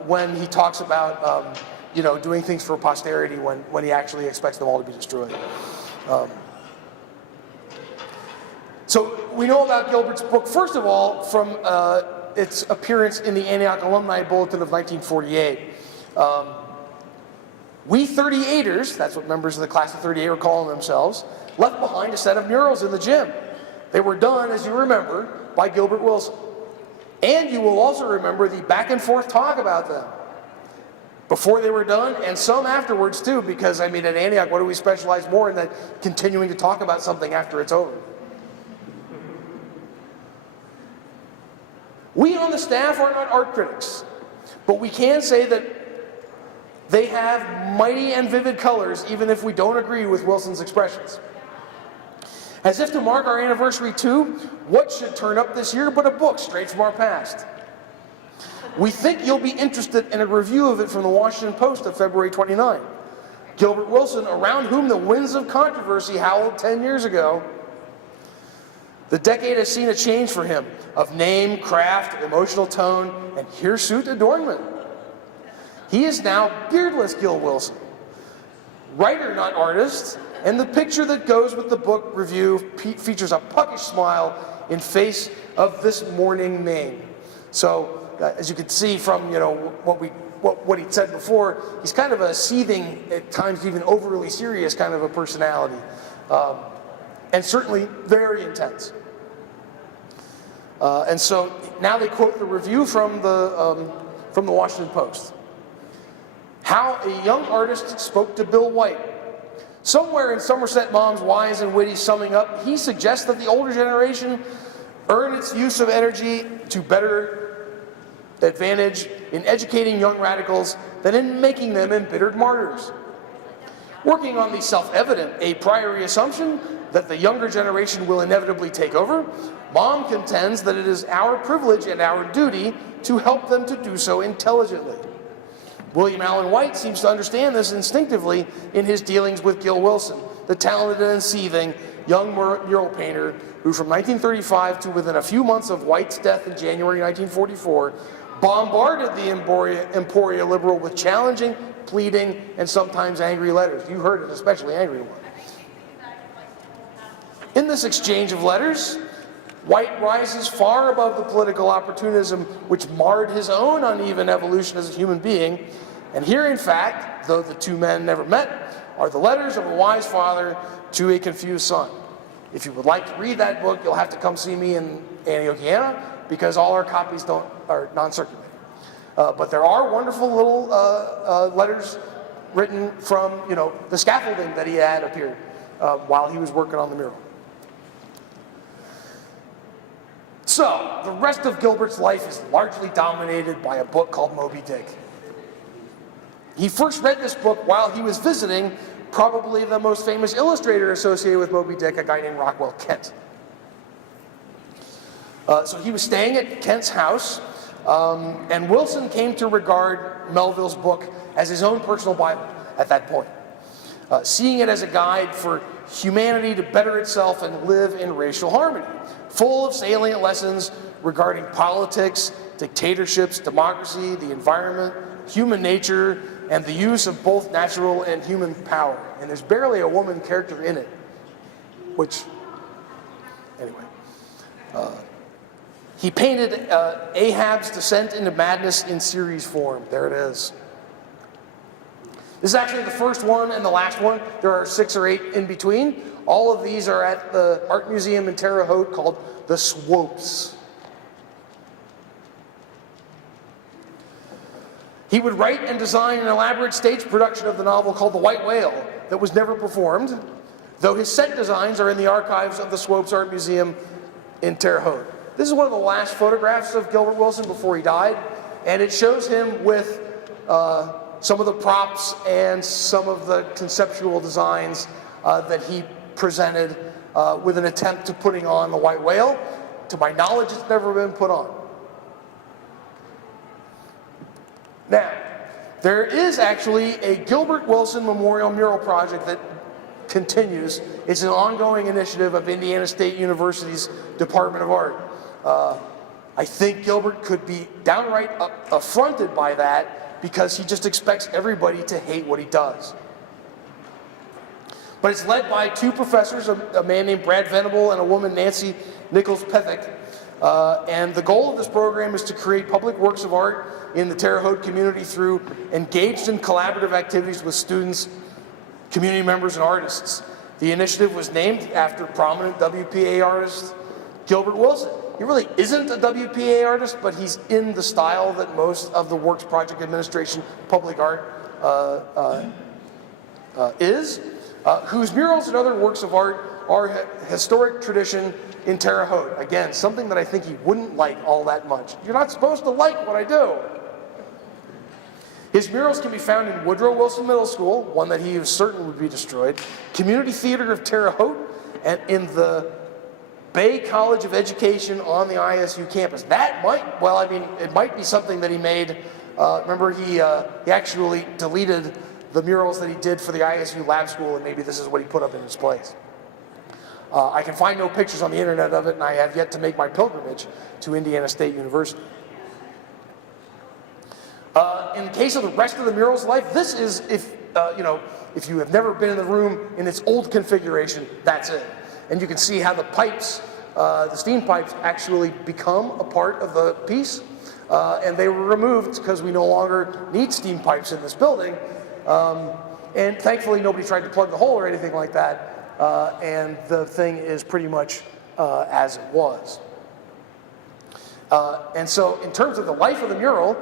when he talks about doing things for posterity when he actually expects them all to be destroyed. So we know about Gilbert's book, first of all, from its appearance in the Antioch Alumni Bulletin of 1948. We 38ers, that's what members of the class of 38 were calling themselves, left behind a set of murals in the gym. They were done, as you remember, by Gilbert Wilson. And you will also remember the back and forth talk about them before they were done, and some afterwards too, because I mean, at Antioch, what do we specialize more in than continuing to talk about something after it's over? We on the staff are not art critics, but we can say that they have mighty and vivid colors, even if we don't agree with Wilson's expressions. As if to mark our anniversary too, what should turn up this year but a book straight from our past? We think you'll be interested in a review of it from the Washington Post of February 29. Gilbert Wilson, around whom the winds of controversy howled 10 years ago. The decade has seen a change for him of name, craft, emotional tone, and hirsute adornment. He is now beardless Gil Wilson, writer, not artist, and the picture that goes with the book review features a puckish smile in face of this morning mane. So, as you can see from what he'd said before, he's kind of a seething, at times even overly serious kind of a personality, and certainly very intense. And so now they quote the review from the Washington Post. How a young artist spoke to Bill White Somewhere in Somerset Maugham's Wise and Witty Summing Up, he suggests that the older generation earn its use of energy to better advantage in educating young radicals than in making them embittered martyrs. Working on the self-evident a priori assumption that the younger generation will inevitably take over, Maugham contends that it is our privilege and our duty to help them to do so intelligently. William Allen White seems to understand this instinctively in his dealings with Gil Wilson, the talented and seething young mural painter who from 1935 to within a few months of White's death in January 1944 bombarded the Emporia liberal with challenging, pleading, and sometimes angry letters. You heard it, especially angry ones. In this exchange of letters, White rises far above the political opportunism which marred his own uneven evolution as a human being, and here, in fact, though the two men never met, are the letters of a wise father to a confused son. If you would like to read that book, you'll have to come see me in Antioch, Indiana, because all our copies are non-circulating. But there are wonderful little letters written from, the scaffolding that he had up here while he was working on the mural. So, the rest of Gilbert's life is largely dominated by a book called Moby Dick. He first read this book while he was visiting probably the most famous illustrator associated with Moby Dick, a guy named Rockwell Kent. So he was staying at Kent's house, and Wilson came to regard Melville's book as his own personal Bible at that point, seeing it as a guide for humanity to better itself and live in racial harmony, full of salient lessons regarding politics, dictatorships, democracy, the environment, human nature, and the use of both natural and human power. And there's barely a woman character in it, which, anyway. He painted Ahab's descent into madness in series form. There it is. This is actually the first one and the last one. There are 6 or 8 in between. All of these are at the art museum in Terre Haute called the Swopes. He would write and design an elaborate stage production of the novel called The White Whale that was never performed, though his set designs are in the archives of the Swopes Art Museum in Terre Haute. This is one of the last photographs of Gilbert Wilson before he died, and it shows him with some of the props and some of the conceptual designs that he presented with an attempt to putting on the White Whale. To my knowledge, it's never been put on. Now, there is actually a Gilbert Wilson Memorial Mural Project that continues. It's an ongoing initiative of Indiana State University's Department of Art. I think Gilbert could be downright affronted by that because he just expects everybody to hate what he does. But it's led by 2 professors, a man named Brad Venable and a woman, Nancy Nichols-Pethick. And the goal of this program is to create public works of art in the Terre Haute community through engaged in collaborative activities with students, community members, and artists. The initiative was named after prominent WPA artist Gilbert Wilson. He really isn't a WPA artist, but he's in the style that most of the Works Project Administration public art is, whose murals and other works of art are a historic tradition in Terre Haute. Again, something that I think he wouldn't like all that much. You're not supposed to like what I do. His murals can be found in Woodrow Wilson Middle School, one that he was certain would be destroyed, Community Theater of Terre Haute, and in the Bay College of Education on the ISU campus. That might, well, I mean, it might be something that he made. Remember, he actually deleted the murals that he did for the ISU lab school, and maybe this is what he put up in his place. I can find no pictures on the internet of it, and I have yet to make my pilgrimage to Indiana State University. In the case of the rest of the mural's life, this is, if you have never been in the room in its old configuration, that's it. And you can see how the pipes, the steam pipes, actually become a part of the piece. And they were removed because we no longer need steam pipes in this building. And thankfully, nobody tried to plug the hole or anything like that. And the thing is pretty much as it was. And so in terms of the life of the mural,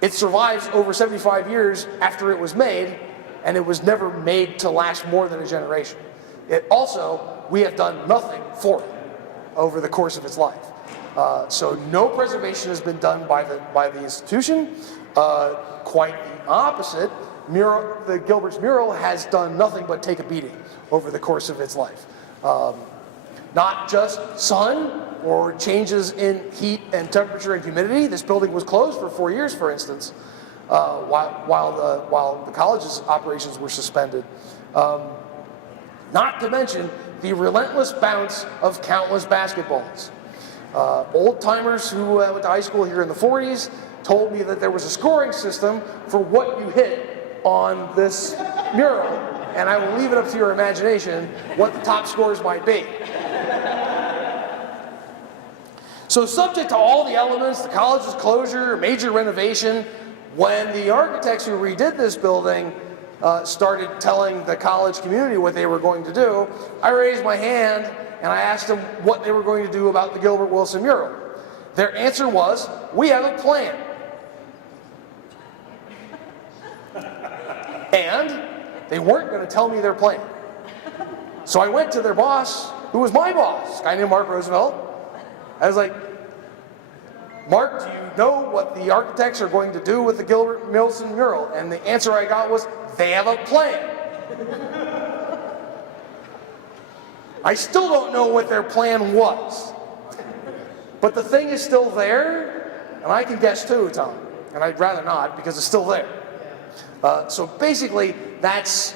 it survives over 75 years after it was made, and it was never made to last more than a generation. It also, we have done nothing for it over the course of its life. So no preservation has been done by the institution. Quite the opposite. The Gilbert's mural has done nothing but take a beating over the course of its life. Not just sun or changes in heat and temperature and humidity. This building was closed for 4 years, for instance, while the college's operations were suspended. Not to mention the relentless bounce of countless basketballs. Old timers who went to high school here in the 40s told me that there was a scoring system for what you hit on this mural, and I will leave it up to your imagination what the top scores might be. So subject to all the elements, the college's closure, major renovation, when the architects who redid this building started telling the college community what they were going to do, I raised my hand and I asked them what they were going to do about the Gilbert Wilson mural. Their answer was, we have a plan. And they weren't going to tell me their plan. So I went to their boss, who was my boss, a guy named Mark Roosevelt. I was like, Mark, do you know what the architects are going to do with the Gilbert Wilson mural? And the answer I got was, they have a plan. I still don't know what their plan was. But the thing is still there, and I can guess too, Tom. And I'd rather not, because it's still there. So basically, that's,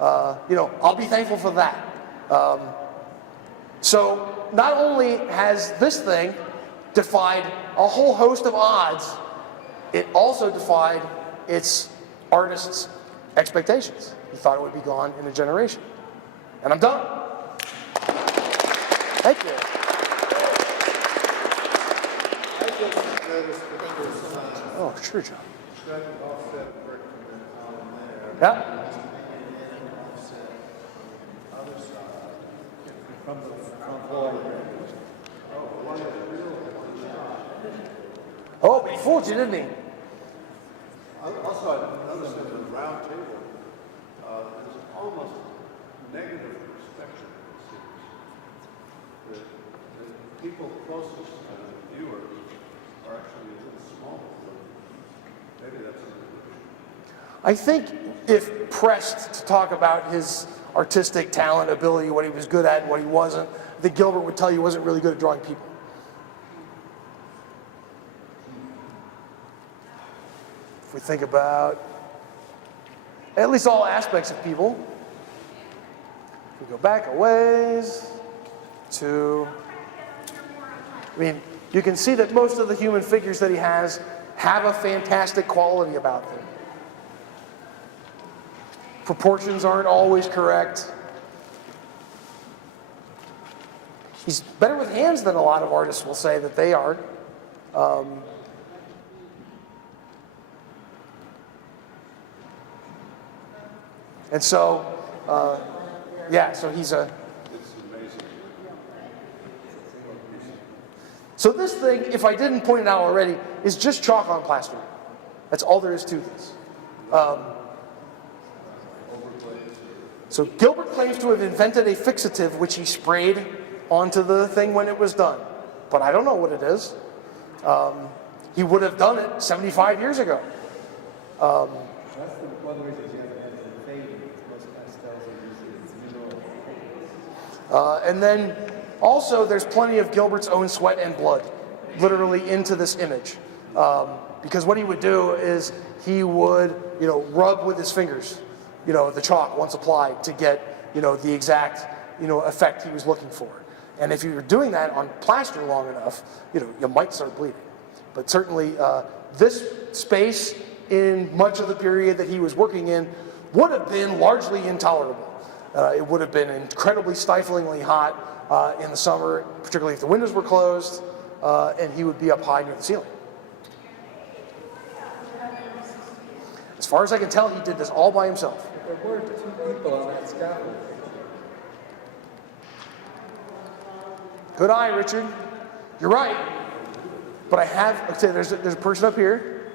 I'll be thankful for that. So not only has this thing defied a whole host of odds, it also defied its artists' expectations. He thought it would be gone in a generation. And I'm done. Thank you. I just noticed that there's Oh, sure, John. that offset brick on there. Yeah. And then offset other side. From the floor. Oh, one is real, one is not. Oh, but he fooled you, didn't he? Also, I noticed in the round table, there's almost negative perspective, it seems. The people closest to the viewer are actually a little smaller. Maybe that's an illusion. I think if pressed to talk about his artistic talent, ability, what he was good at and what he wasn't, I think Gilbert would tell you he wasn't really good at drawing people. If we think about at least all aspects of people, if we go back a ways to, I mean, you can see that most of the human figures that he has have a fantastic quality about them. Proportions aren't always correct. He's better with hands than a lot of artists will say that they are. And so, yeah, so he's a... It's amazing. So this thing, if I didn't point it out already, is just chalk on plaster. That's all there is to this. So Gilbert claims to have invented a fixative which he sprayed onto the thing when it was done. But I don't know what it is. He would have done it 75 years ago. That's one of the reasons you haven't had to fade most pastels are using. And then also there's plenty of Gilbert's own sweat and blood, literally into this image. Because what he would do is he would, rub with his fingers, the chalk once applied to get, the exact, effect he was looking for. And if you were doing that on plaster long enough, you might start bleeding. But certainly this space in much of the period that he was working in would have been largely intolerable. It would have been incredibly stiflingly hot in the summer, particularly if the windows were closed, and he would be up high near the ceiling. As far as I can tell, he did this all by himself. There were two people on that scaffold. Good eye, Richard. You're right. But I have, there's a person up here,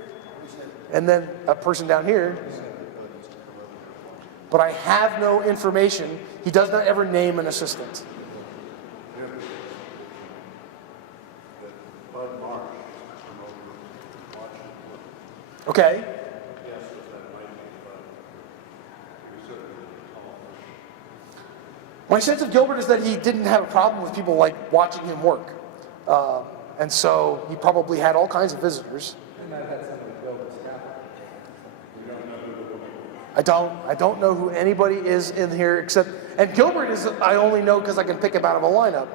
and then a person down here. but I have no information. He does not ever name an assistant. Bud Marsh from over Washington. Okay. Yes, that might be Bud. He was certainly tall. My sense of Gilbert is that he didn't have a problem with people like watching him work. And so he probably had all kinds of visitors. He might have had somebody build a scaffold. I don't know who anybody is in here except, and Gilbert is, I only know because I can pick him out of a lineup.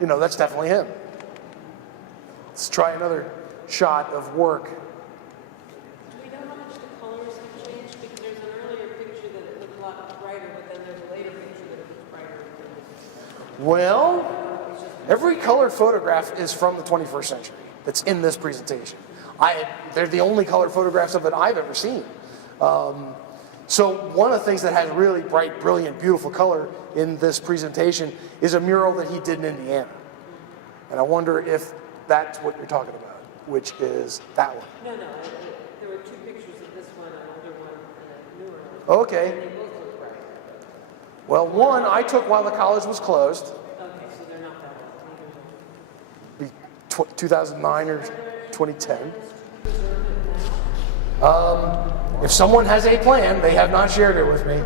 You know, that's definitely him. Let's try another shot of work. Do we know how much the colors have changed? Because there's an earlier picture that it looked a lot brighter, but then there's a later picture that it looks brighter. Well, every color photograph is from the 21st century that's in this presentation. They're the only color photographs of it I've ever seen. So one of the things that has really bright, brilliant, beautiful color in this presentation is a mural that he did in Indiana. And I wonder if that's what you're talking about, which is that one. No, there were two pictures of this one, an older one and a newer one. Okay. And they both look bright. Well, one I took while the college was closed, Okay, so they're not that old. be 2009 or 2010. If someone has a plan, they have not shared it with me.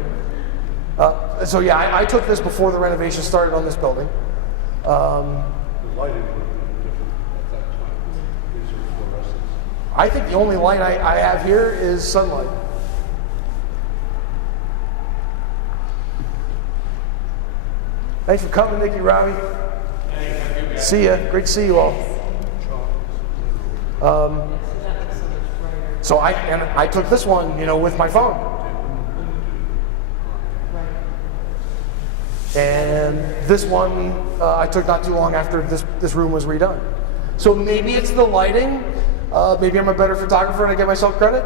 So yeah, I took this before the renovation started on this building. The lighting would have been different at that time. These are fluorescents. I think the only light I have here is sunlight. Thanks for coming, Nikki, Robbie. See ya. Great to see you all. So I took this one, you know, with my phone. And this one I took not too long after this room was redone. So maybe it's the lighting. Maybe I'm a better photographer and I give myself credit.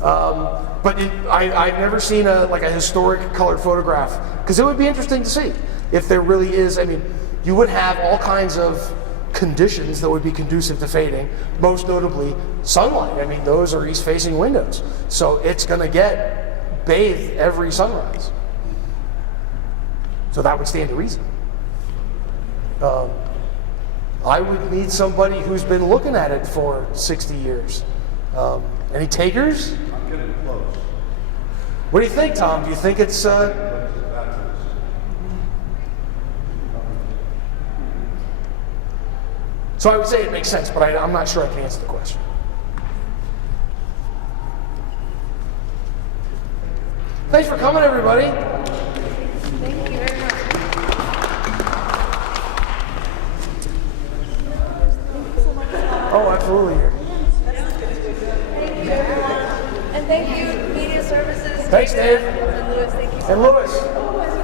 But I've never seen like a historic colored photograph, because it would be interesting to see if there really is. I mean, you would have all kinds of conditions that would be conducive to fading, most notably sunlight. I mean, those are east-facing windows, so it's going to get bathed every sunrise. So that would stand to reason. I would need somebody who's been looking at it for 60 years. Any takers? I'm getting close. What do you think, Tom? Do you think it's... So I would say it makes sense, but I'm not sure I can answer the question. Thanks for coming, everybody. Thank you very much. Oh, absolutely. Thank you, everyone. And thank you, Media Services. Thanks, Dave. And Louis, thank you so And much. Louis.